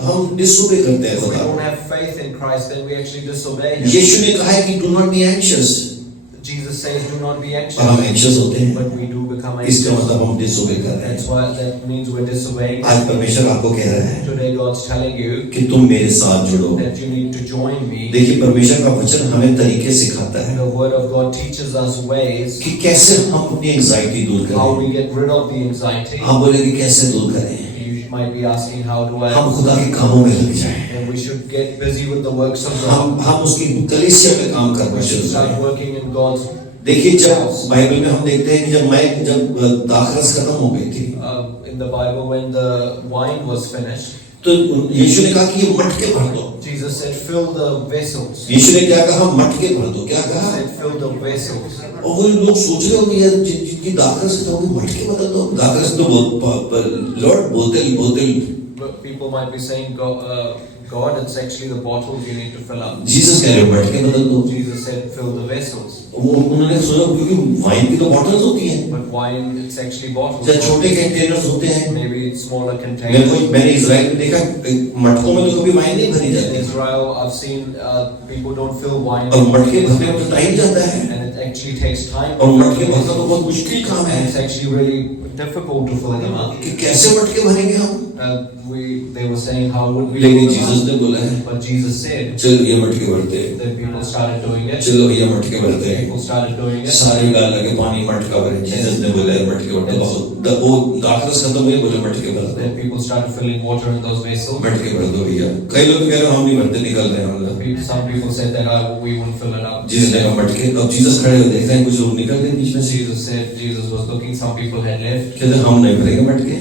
हम डिसोबे करते हैं If we खुदा। don't have faith in Christ, then we actually disobey Him. यीशु ने कहा है कि do not be anxious, Jesus says, "Do not be और हम anxious," एंग्शियस होते हैं, but we do become इसका anxious. मतलब हम डिसोबे कर रहे That's हैं। why that means we're disobeying. आज परमेश्वर आपको कह रहा है Today, God's telling you कि तुम मेरे साथ जुड़ो। that you need to join me. देखिए, परमेश्वर का वचन हमें तरीके सिखाता है The Word of God teaches us ways कि कैसे हम अपनी एंजाइटी दूर how करें। we get rid of the anxiety. आप बोलेंगे कैसे दूर करें? You might be asking, how do हम I? खुदा के कामों में लग जाएं, And we should get busy with the works of God. हम उसकी कलीसिया में काम करना We should शुरू start करें। working in God's. देखिए, जब बाइबल में हम देखते हैं कि जब दाखरस खत्म हो गई थी In the Bible, when the wine was finished, तो यीशु ने कहा कि ये मटके भर दो। Jesus said, "Fill the vessels." यीशु ने क्या कहा? मटके भर दो। क्या He कहा? said, "Fill the vessels." और वो लोग सोच रहे होंगे यार जिनकी दाखरस खत्म हो गई, मटके बदल दो। दाखरस तो लॉर्ड बोतल But people might be saying, God, it's actually the bottles you need to fill up. Jesus कह रहे हो मटके बदल दो। Jesus said, "Fill the vessels." उन्होंने सोचा क्योंकि वाइन की तो बॉटल्स होती हैं, But wine, it's actually bottles. या छोटे कंटेनर्स होते हैं। Maybe it's smaller containers. मैंने इजराइल में देखा मटकों में तो कभी वाइन नहीं भरी In जाती, Israel, I've seen people don't fill wine. और मटके भरने में तो टाइम जाता है, And it actually takes time. और मटके भरना तो बहुत मुश्किल काम है And it's actually really difficult to fill them up. कि कैसे मटके भरेंगे हम। They were saying, how would we? लेकिन जीसस ने बोला है But Jesus said, चलो ये मटके भरते हैं, then people started doing it. चलो ये मटके भरते हैं। People started doing it. सारी गाल लगे पानी मटका भरे। जीसस ने बोला है मटके भरते हैं। वो दाखरस खत्म हुई, बोले मटके भर दो, Then people started filling water in those vessels. मटके भर दो भैया। कई लोग कह रहे हैं हम नहीं भरते, निकल रहे हैं हम लोग। Some people said that we wouldn't fill it up. Jesus ने कहा मटके, अब जीसस खड़े हो देखते हैं कुछ लोग निकल गए बीच में से। Jesus was looking, some people had left. कहते हम नहीं भरेंगे मटके।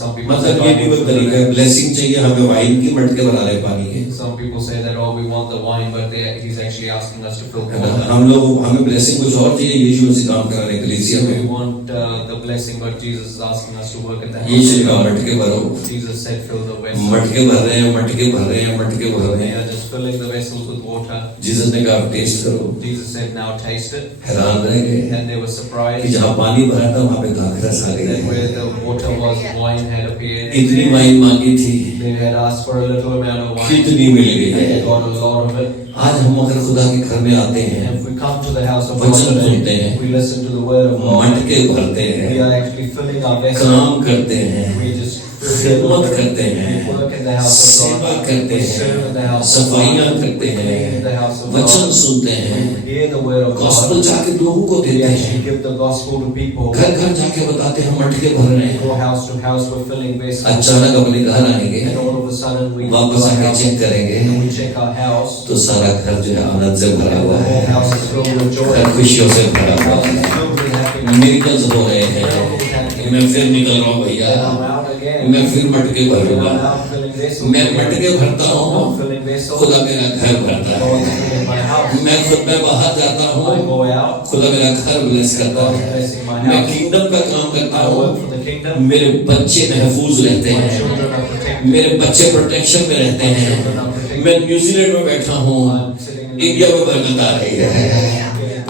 Some people मतलब said, ये भी कोई तरीका है, ब्लेसिंग चाहिए हमें वाइन की मटके बना रहे पानी के। some people say that, oh, we want the wine, but he's actually asking us to fill है ना? water. हमें ब्लेसिंग कुछ और चाहिए, यीशु मसीह काम कराने के लिए We में। want the blessing, but Jesus is asking us to work at the यीशु ने कहा house. मटके भरो। Jesus said, fill the vessels. मटके भर रहे हैं, मटके भर रहे हैं, मटके भर रहे They हैं। are just filling the vessels with water. Jesus ने कहा टेस्ट करो। Jesus said, now taste it. हैरान रह गए And they were कि surprised जहाँ पानी भरा था वहाँ पे दाखरस आ that गई। where the water was, wine had appeared. इतनी वाइन मांगी थी, They had asked for a little amount of wine. कितनी मिल गई And they है। got a lot of it. आज हम अगर खुदा के घर में आते हैं, And if we come to the house of God वचन सुनते हैं, today, we listen to the word of God. मटके भरते We हैं, are actually filling our vessels. काम करते हैं, We just खिदमत करते हैं, we work in the house of सेवा God. करते We serve in the हैं, house of सफाइयाँ God. करते We clean in the हैं, house of वचन God. सुनते हैं, We hear the word of gospel God. जाके लोगों को We देते actually हैं, give the gospel to people. घर घर जाके बताते हैं मटके भर रहे We हैं। go house to house, we're filling vessels. अचानक अपने घर आएंगे, And all of a sudden we go वापस आके house चेक करेंगे and we check our house. तो सारा घर जो है आनंद से भरा And हुआ the है, whole house is filled with joy. घर खुशियों से भरा The हुआ house है, is filled with happiness. Miracles हो रहे हैं। Miracles happening. मैं फिर निकल रहा हूँ भैया, And I'm out again. मैं फिर मटके I'm भरूंगा। out filling vessels. मैं मटके भरता I'm हूँ, filling vessels. खुदा मेरा घर भरता God है। is filling my house. मैं खुद में बाहर जाता I हूँ, go out. खुदा मेरा घर ब्लेस करता God is है। blessing my मैं house. किंगडम का काम करता I हूँ, work for the kingdom. मेरे बच्चे महफूज रहते My हैं, children are protected. मेरे बच्चे प्रोटेक्शन में रहते My हैं। children are protected. मैं न्यूजीलैंड में बैठा हूँ, I'm sitting in इंडिया में बरकत आ रही है।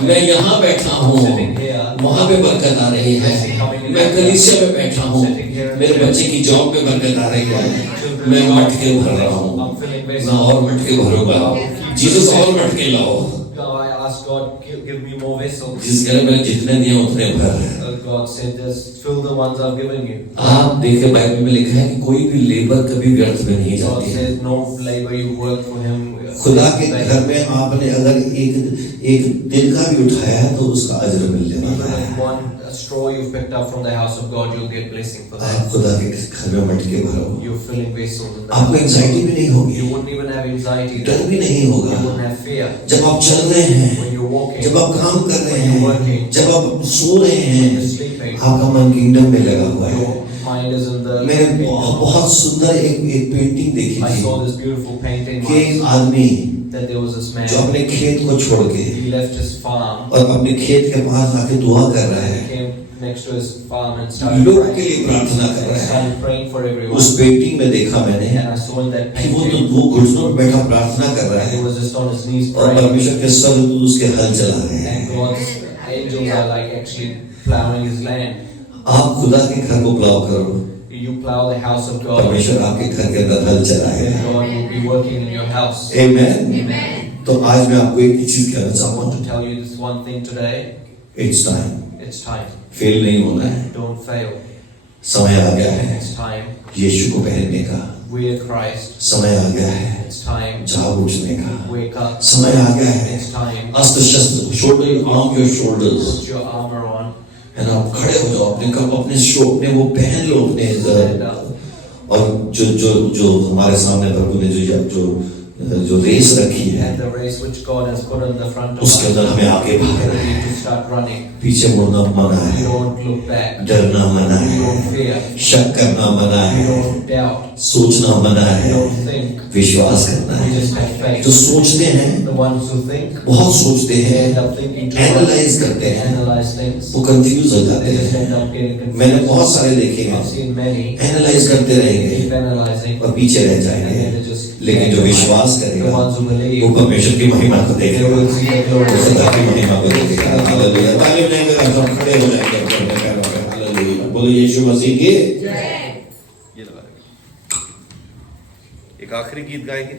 मैं यहाँ बैठा हूँ, वहाँ पे बरकत आ रही है। मैं कलीसिया में बैठा हूँ, मेरे बच्चे की जॉब में बरकत आ रही है। मैं मटके भर रहा हूँ, I'm filling मैं vessels. और मटके भरूंगा। जीसस और मटके लाओ। Now I asked God, give me more vessels. जिस कह रहे मैंने जितने दिए उतने भर। God said, just fill the ones I've given you. आप देखे बाइबल में लिखा है कि कोई भी लेबर कभी व्यर्थ में नहीं God जाती है। says, no labor you work for Him. खुदा के घर में आपने अगर एक दिन का भी उठाया तो उसका अजर मिलने वाला Even है। if one straw you've picked up from the house of God, you'll get blessing for आप that. खुदा के घर में मटके भरो, You're filling vessels in आपको that. एंजाइटी भी नहीं होगी, You wouldn't even have anxiety. डर भी नहीं You होगा। wouldn't have fear. जब आप चल रहे हैं, When you're walking, जब आप काम कर रहे when you're हैं, working, जब आप सो रहे when you're हैं, sleeping, आपका मन किंगडम में लगा हुआ है। your mind is in the मैंने kingdom. बहुत सुंदर एक पेंटिंग देखी I थी saw this beautiful painting कि एक once, आदमी that there was this जो man, अपने खेत को छोड़ के he left his farm और अपने खेत के पास आके दुआ कर रहा and है, he came next to his farm and started लोगों के praying. लिए प्रार्थना कर And रहा he है। started praying for everyone. उस पेंटिंग में देखा मैंने And I saw in that कि वो तो painting, वो घुटनों पर बैठा प्रार्थना कर रहा and he है was just on his knees और praying. परमेश्वर के स्वर्गदूत उसके हल चला रहे हैं। And God's angels are like actually plowing his land. आप खुदा के घर को प्लाव करो, You plow the house of God, परमेश्वर आपके घर के अंदर हल चलाएगा। and God will be working in your house. आमेन। तो आज मैं आपको एक ही चीज कहना I चाहता want हूँ, to tell you this one thing today. It's time, It's time. Fail नहीं होना है। Don't fail. समय आ गया है It's time. यीशु को पहनने का, Wear Christ. समय आ गया है It's time. जाग उठने का, Wake up. समय आ गया है It's time. अस्त्र शस्त्र shoulder on your shoulders, Put your armor on. है ना, आप खड़े हो जाओ, अपने कप अपने अपने वो पहन लो अपने Stand up. और जो जो जो हमारे सामने प्रभु ने जो रेस रखी है And the race which God has put in the front of उसके us, अंदर हमें आगे भागना we है, need to start running. पीछे मुड़ना मना है, Don't look back. डरना मना Don't है, fear. शक करना मना है, Don't doubt. सोचना मना है, Don't think. विश्वास करना We है। just have faith. जो सोचते हैं The ones who think, बहुत सोचते they हैं, end up thinking too analyse much. करते They हैं, analyze things. वो कंफ्यूज हो जाते They just हैं। end up getting मैंने confused. बहुत सारे देखे I've हैं, seen many एनालाइज करते रहेंगे keep analyzing, और पीछे रह and जाएंगे, then they just लेकिन जो विश्वास the करेगा ones who वो believe, परमेश्वर की महिमा को they देखेगा, will see the glory of खुदा की God. महिमा को देखेगा। हालेलुया। ताली बजाएंगे, हम खड़े हो जाएंगे अपने पैरों पे। हालेलुया। बोलो यीशु मसीह की ये लगा देंगे। एक आखिरी गीत गाएंगे।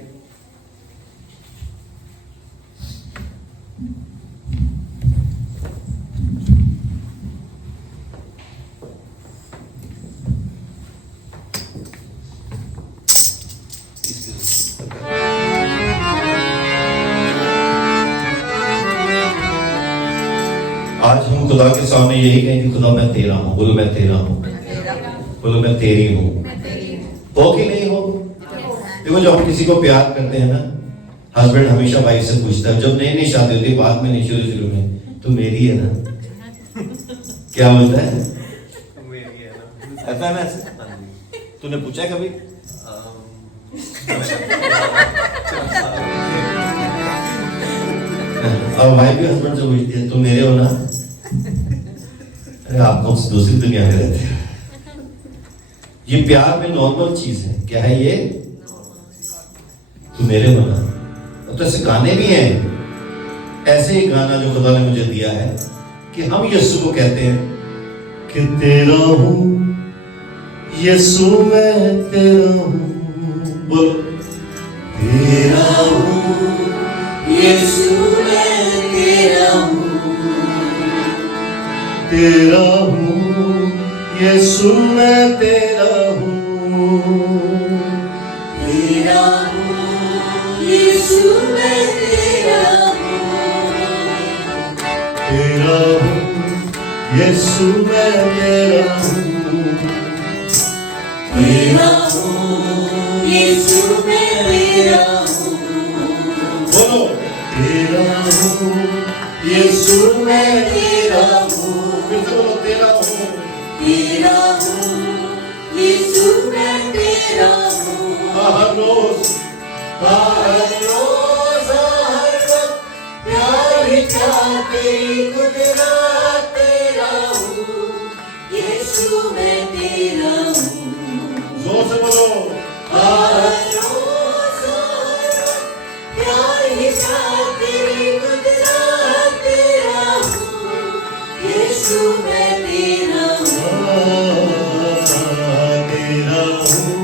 आज हम खुदा के सामने यही कहें कि खुदा मैं तेरा हूँ। बोलो मैं तेरा हूँ, बोलो मैं तेरी हूँ। हो कि नहीं हो? देखो जब हम किसी को प्यार करते हैं ना, हस्बैंड हमेशा वाइफ से पूछता है, जब नई नई शादी होती है, बाद में नहीं, शुरू में, तू मेरी है ना? क्या बोलता है? ऐसा है ना? तूने पूछा है कभी? और वाइफ भी हस्बैंड से पूछती है, तुम मेरे हो ना? अरे आप लोग दूसरी दुनिया में रहते हैं। ये प्यार में नॉर्मल चीज है। क्या है ये? तू मेरे हो ना? अब तो ऐसे गाने भी हैं, ऐसे ही गाना जो खुदा ने मुझे दिया है कि हम यीशु को कहते हैं कि तेरा हूं यीशु, मैं तेरा हूं। बोलो तेरा हूं यीशु मैं तेरा हूँ, तेरा हूँ यीशु, मैं तेरा हूँ। तेरा हूँ यीशु मैं तेरा हूँ, तेरा हूँ यीशु, मैं तेरा हूँ। तेरा हूँ यीशु मैं तेरा हूँ, बोलो तेरा हूँ यीशु, मैं तेरा हूँ। फिर से बोलो तेरा हूँ, तेरा हूँ यीशु मैं तेरा हूँ, हर रोज हर रोज हर वक्त प्यार ही चाहते कुदरत तेरा हूँ, यीशु मैं तेरा हूँ, जोर से बोलो हर रोज हर वक्त प्यार ही चाहते कुदरत तेरा हूँ, यीशु मैं तेरा हूँ, तेरा हूँ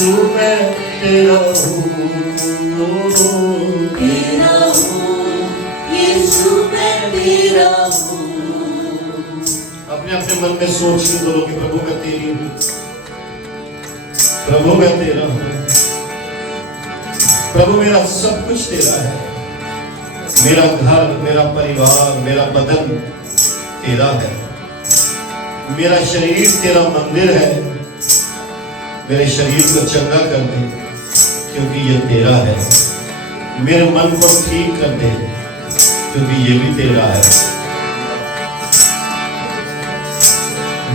यीशु मैं तेरा हूँ, तेरा हूँ, यीशु मैं तेरा हूँ। अपने अपने मन में सोच के बोलो कि प्रभु मैं तेरी हूँ, प्रभु मैं तेरा हूँ, प्रभु मेरा सब कुछ तेरा है, मेरा घर, मेरा परिवार, मेरा बदन तेरा है, मेरा शरीर तेरा मंदिर है। मेरे शरीर को चंगा कर दे क्योंकि ये तेरा है, मेरे मन को ठीक कर दे क्योंकि ये भी तेरा है।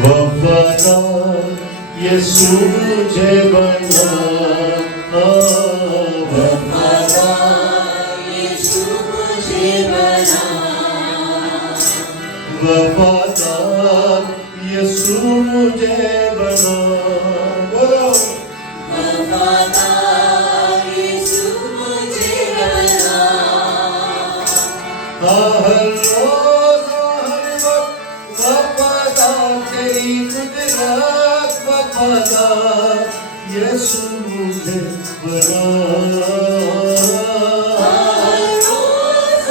वफादार यीशु मुझे बना, वफादार यीशु मुझे बना, वफादार यीशु मुझे बना। बोलो वफादार यीशु मुझे बना। हर रोज हर वक्त वफादार तेरी कुदरत, वफादार यीशु मुझे बना। हर रोज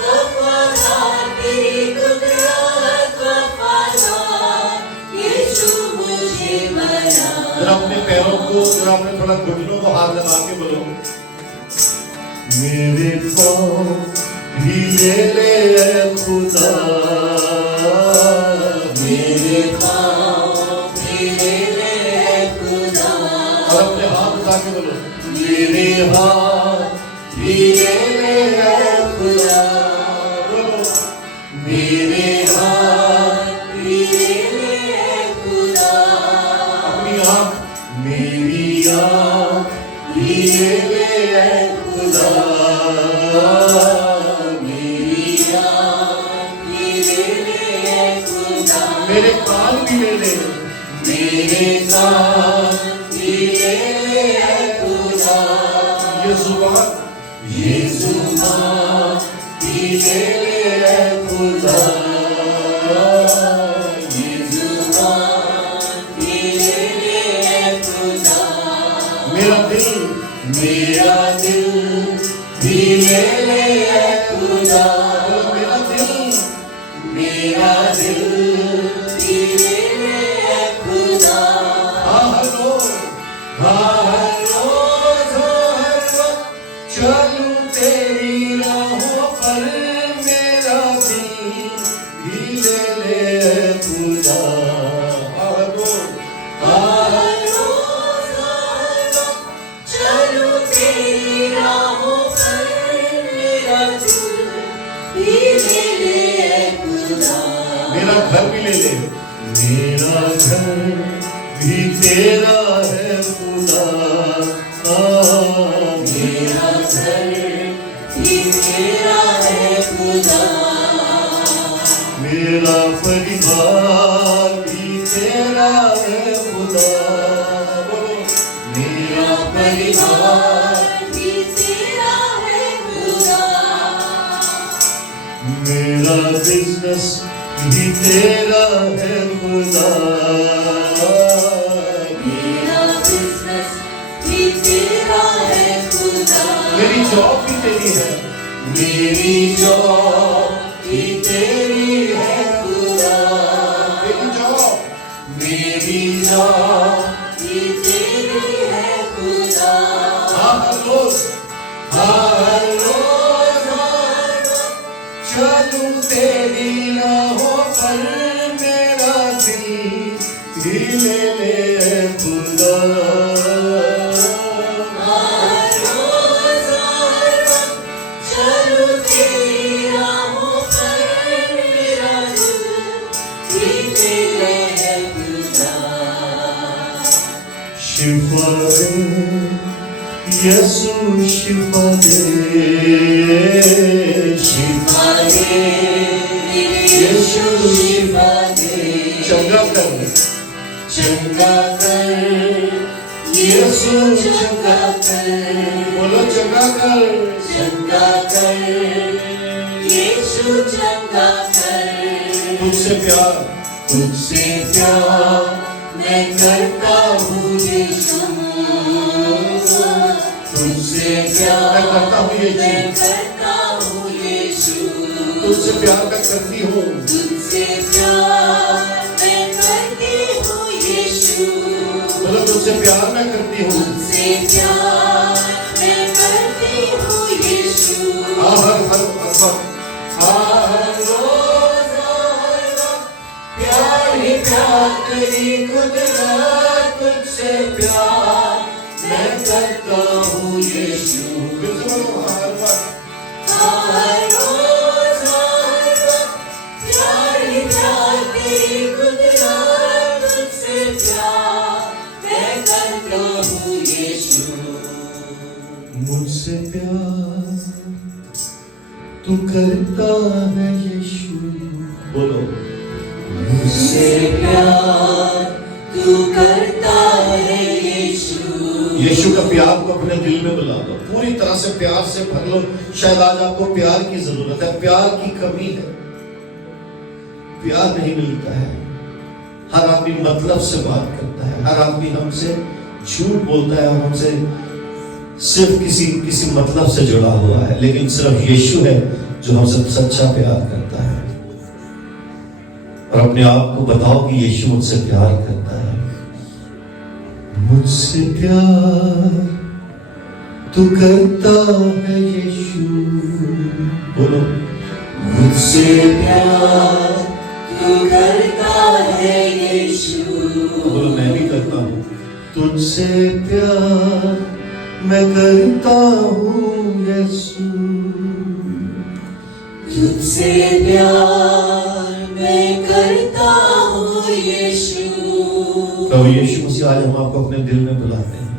वफादार तेरी कुदरत, वफादार यीशु मुझे बना। जरा अपने पैरों को, जरा अपने थोड़ा घुटनों को हाथ लगा के बोलो, मेरे पाँव भी ले ले खुदा, मेरे पाँव भी ले ले खुदा। और अपने हाथ उठा के बोलो, मेरे हाथ भी ले ले खुदा। बोलो, मेरे हाथ भी ले ले खुदा। अपनी आँख, मेरी आँख भी ले ले खुदा, मेरी आँख भी ले ले खुदा। मेरे कान भी ले ले, मेरे कान भी ले ले खुदा। ये जुबान भी ले ले खुदा, ये जुबान भी ले ले खुदा। मेरा दिल भी ले ले खुदा। मेरा दिल भी ले ले खुदा। हर रोज हर वक्त चलूं तेरी राहों पर, मेरा दिल भी ले ले खुदा। हर रोज हर रोज चलूं तेरी राहों पर, मेरा दिल भी ले ले खुदा। मेरा घर भी ले ले, मेरा घर भी तेरा है खुदा। मेरा घर भी तेरा है खुदा। मेरा परिवार भी तेरा है खुदा। बोलो, मेरा परिवार भी तेरा है खुदा। मेरा बिजनेस भी तेरा है खुदा। मेरा बिजनेस भी तेरा है खुदा। मेरी जॉब भी तेरी है, मेरी जॉब भी तेरी है खुदा। मेरी जॉब मेरी जॉब भी तेरी है खुदा। हर रोज चलूं तेरी राहों पर, मेरा दिल भी ले ले खुदा। हर रोज चलूं तेरी राहों पर, मेरा दिल भी ले ले खुदा। शिफा दे यीशु, शिफा दे, शिफा दे यीशु, शिफा दे। चंगा कर, चंगा कर यीशु, चंगा कर। बोलो चंगा कर, चंगा कर यीशु, चंगा कर। तुझसे प्यार तुझसे प्यार मैं करता हूँ यीशु, तुझसे प्यार मैं करता हूँ यीशु। मैं करता हूँ यीशु, तुझसे प्यार मैं करती हूँ। तुझसे प्यार मैं करती हूँ यीशु, बोलो तुझसे प्यार मैं करती हूँ। तुझसे प्यार मैं करती हूँ यीशु, हर वक्त हर रोज हर वक्त प्यार ही प्यार तेरी कुदरत, तुझसे प्यार मैं करता हूँ यीशु, फिर से बोलो हर वक्त हर रोज हर वक्त प्यार ही प्यार तेरी कुदरत, तुझसे प्यार मैं करता हूँ यीशु, मुझसे प्यार तू करता है यीशु। बोलो मुझसे प्यार तू करता है यीशु, यीशु का प्यार को अपने दिल में बुला लो, पूरी तरह से प्यार से भर लो। शायद आज आपको प्यार की जरूरत है, प्यार की कमी है, प्यार नहीं मिलता है। हर आदमी मतलब से बात करता है, हर आदमी हमसे झूठ बोलता है, हमसे सिर्फ किसी मतलब से जुड़ा हुआ है, लेकिन सिर्फ यीशु है जो हमसे सच्चा प्यार करता है। और अपने आप को बताओ कि यीशु मुझसे प्यार करता है। मुझसे प्यार तू करता है यीशु। बोलो मुझसे प्यार तू करता है यीशु, बोलो मैं भी करता हूँ। तुझसे प्यार मैं करता हूँ यीशु, तुझसे प्यार मैं करता हूँ यीशु, प्रभु यीशु मसीह आज हम आपको अपने दिल में बुलाते हैं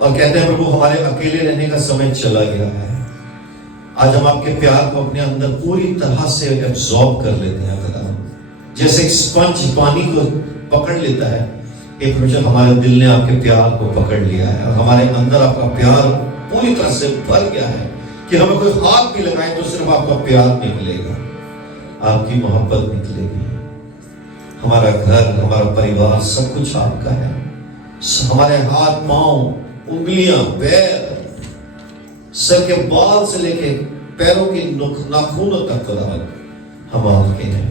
और कहते हैं प्रभु हमारे अकेले रहने का समय चला गया है। आज हम आपके प्यार को अपने अंदर पूरी तरह से एब्जॉर्ब कर लेते हैं खुदा, जैसे एक स्पंज पानी को पकड़ लेता है। एक परमेश्वर हमारे दिल ने आपके प्यार को पकड़ लिया है और हमारे अंदर आपका प्यार पूरी तरह से भर गया है कि हमें कोई हाथ भी लगाए तो सिर्फ आपका प्यार निकलेगा, आपकी मोहब्बत निकलेगी। हमारा घर, हमारा परिवार, सब कुछ आपका है। हमारे हाथ, पांव, उंगलियां, पैर, सर के बाल से लेके पैरों के नाखूनों तक खुदा हम आपके हैं।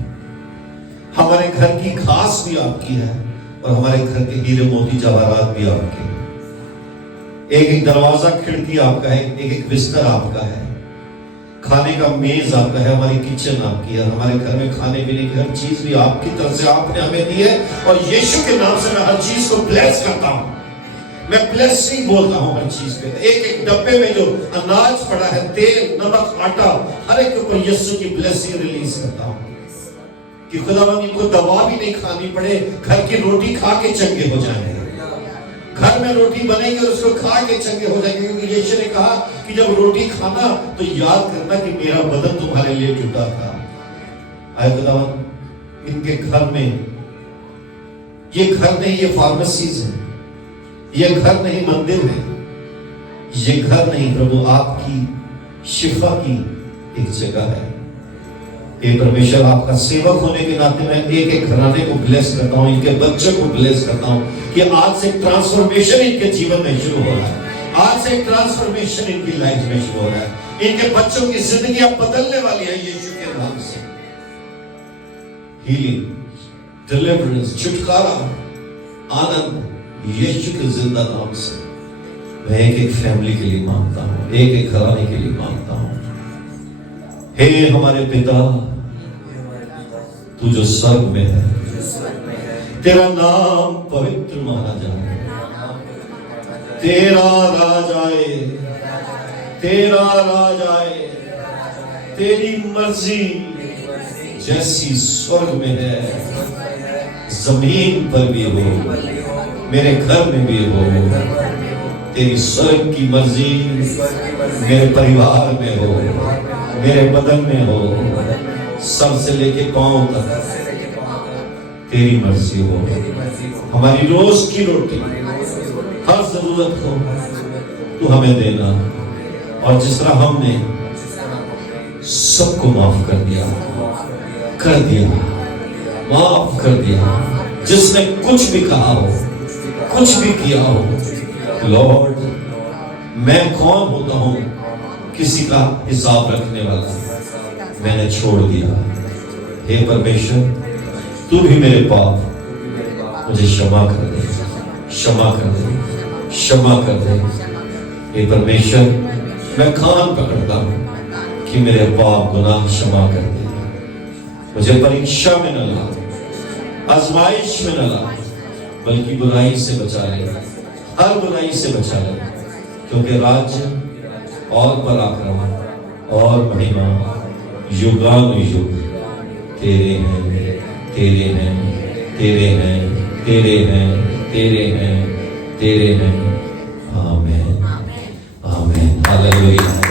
हमारे घर की घास भी आपकी है और हमारे घर के हीरे मोती जवाहरात भी आपके हैं। एक एक दरवाजा, खिड़की आपका है, एक एक बिस्तर आपका है, खाने का मेज आपका है, हमारी किचन आपकी है। हमारे घर में खाने पीने की हर चीज भी आपकी तरफ से आपने हमें दी है और यीशु के नाम से मैं हर चीज को ब्लेस करता हूं। मैं ब्लेसिंग बोलता हूं हर चीज पे। एक एक डब्बे में जो अनाज पड़ा है, तेल, नमक, आटा, हर एक के ऊपर यीशु की ब्लेसिंग रिलीज करता हूं कि खुदावंद इनको दवा भी नहीं खानी पड़े, घर की रोटी खा के चंगे हो जाएंगे। घर में रोटी बनेगी और उसको खा के चंगे हो जाएंगे, क्योंकि यीशु ने कहा कि जब रोटी खाना तो याद करना कि मेरा बदन तुम्हारे लिए टूटा था। आए खुदावंद इनके घर में, ये घर नहीं, ये फार्मेसीज है, ये घर नहीं मंदिर है, ये घर नहीं प्रभु आपकी शिफा की एक जगह है। हे परमेश्वर, आपका सेवक होने के नाते मैं एक एक घराने को ब्लेस करता हूँ, इनके बच्चों को ब्लेस करता हूँ कि आज से ट्रांसफॉर्मेशन इनके जीवन में शुरू हो रहा है। आज से ट्रांसफॉर्मेशन इनकी लाइफ में शुरू हो रहा है। इनके बच्चों की जिंदगी अब बदलने वाली है यीशु के नाम से। हीलिंग, डिलीवरेंस, छुटकारा, आनंद यीशु के जिंदा नाम से मैं एक एक फैमिली के लिए मांगता हूँ, एक एक घराने के लिए मांगता हूँ। हे हमारे पिता, तू जो स्वर्ग में है, तेरा नाम पवित्र माना जाए, तेरा राज आए, तेरा राज आए, तेरी मर्जी जैसी स्वर्ग में है जमीन पर भी हो, मेरे घर में भी हो। तेरी स्वर्ग की मर्जी मेरे परिवार में हो, मेरे बदन में हो, सर से लेके पांव तक तेरी मर्जी हो। हमारी रोज की रोटी, हर जरूरत को तू हमें देना, और जिस तरह हमने सबको माफ कर दिया, माफ कर दिया, जिसने कुछ भी कहा हो, कुछ भी किया हो, लॉर्ड मैं कौन होता हूं किसी का हिसाब रखने वाला, मैंने छोड़ दिया। हे परमेश्वर, तू भी मेरे पाप मुझे क्षमा कर दे, क्षमा कर दे, क्षमा कर दे। हे परमेश्वर, मैं कान पकड़ता हूं कि मेरे पाप गुनाह क्षमा कर दे। मुझे परीक्षा में न ला, आजमाइश में न ला, बल्कि बुराई से बचा ले, हर बुराई से बचा ले, क्योंकि राज्य और पराक्रम और महिमा युगानुयुग तेरे हैं, तेरे हैं, तेरे हैं, तेरे हैं, तेरे हैं, तेरे हैं। आमीन, आमीन, हालेलुया।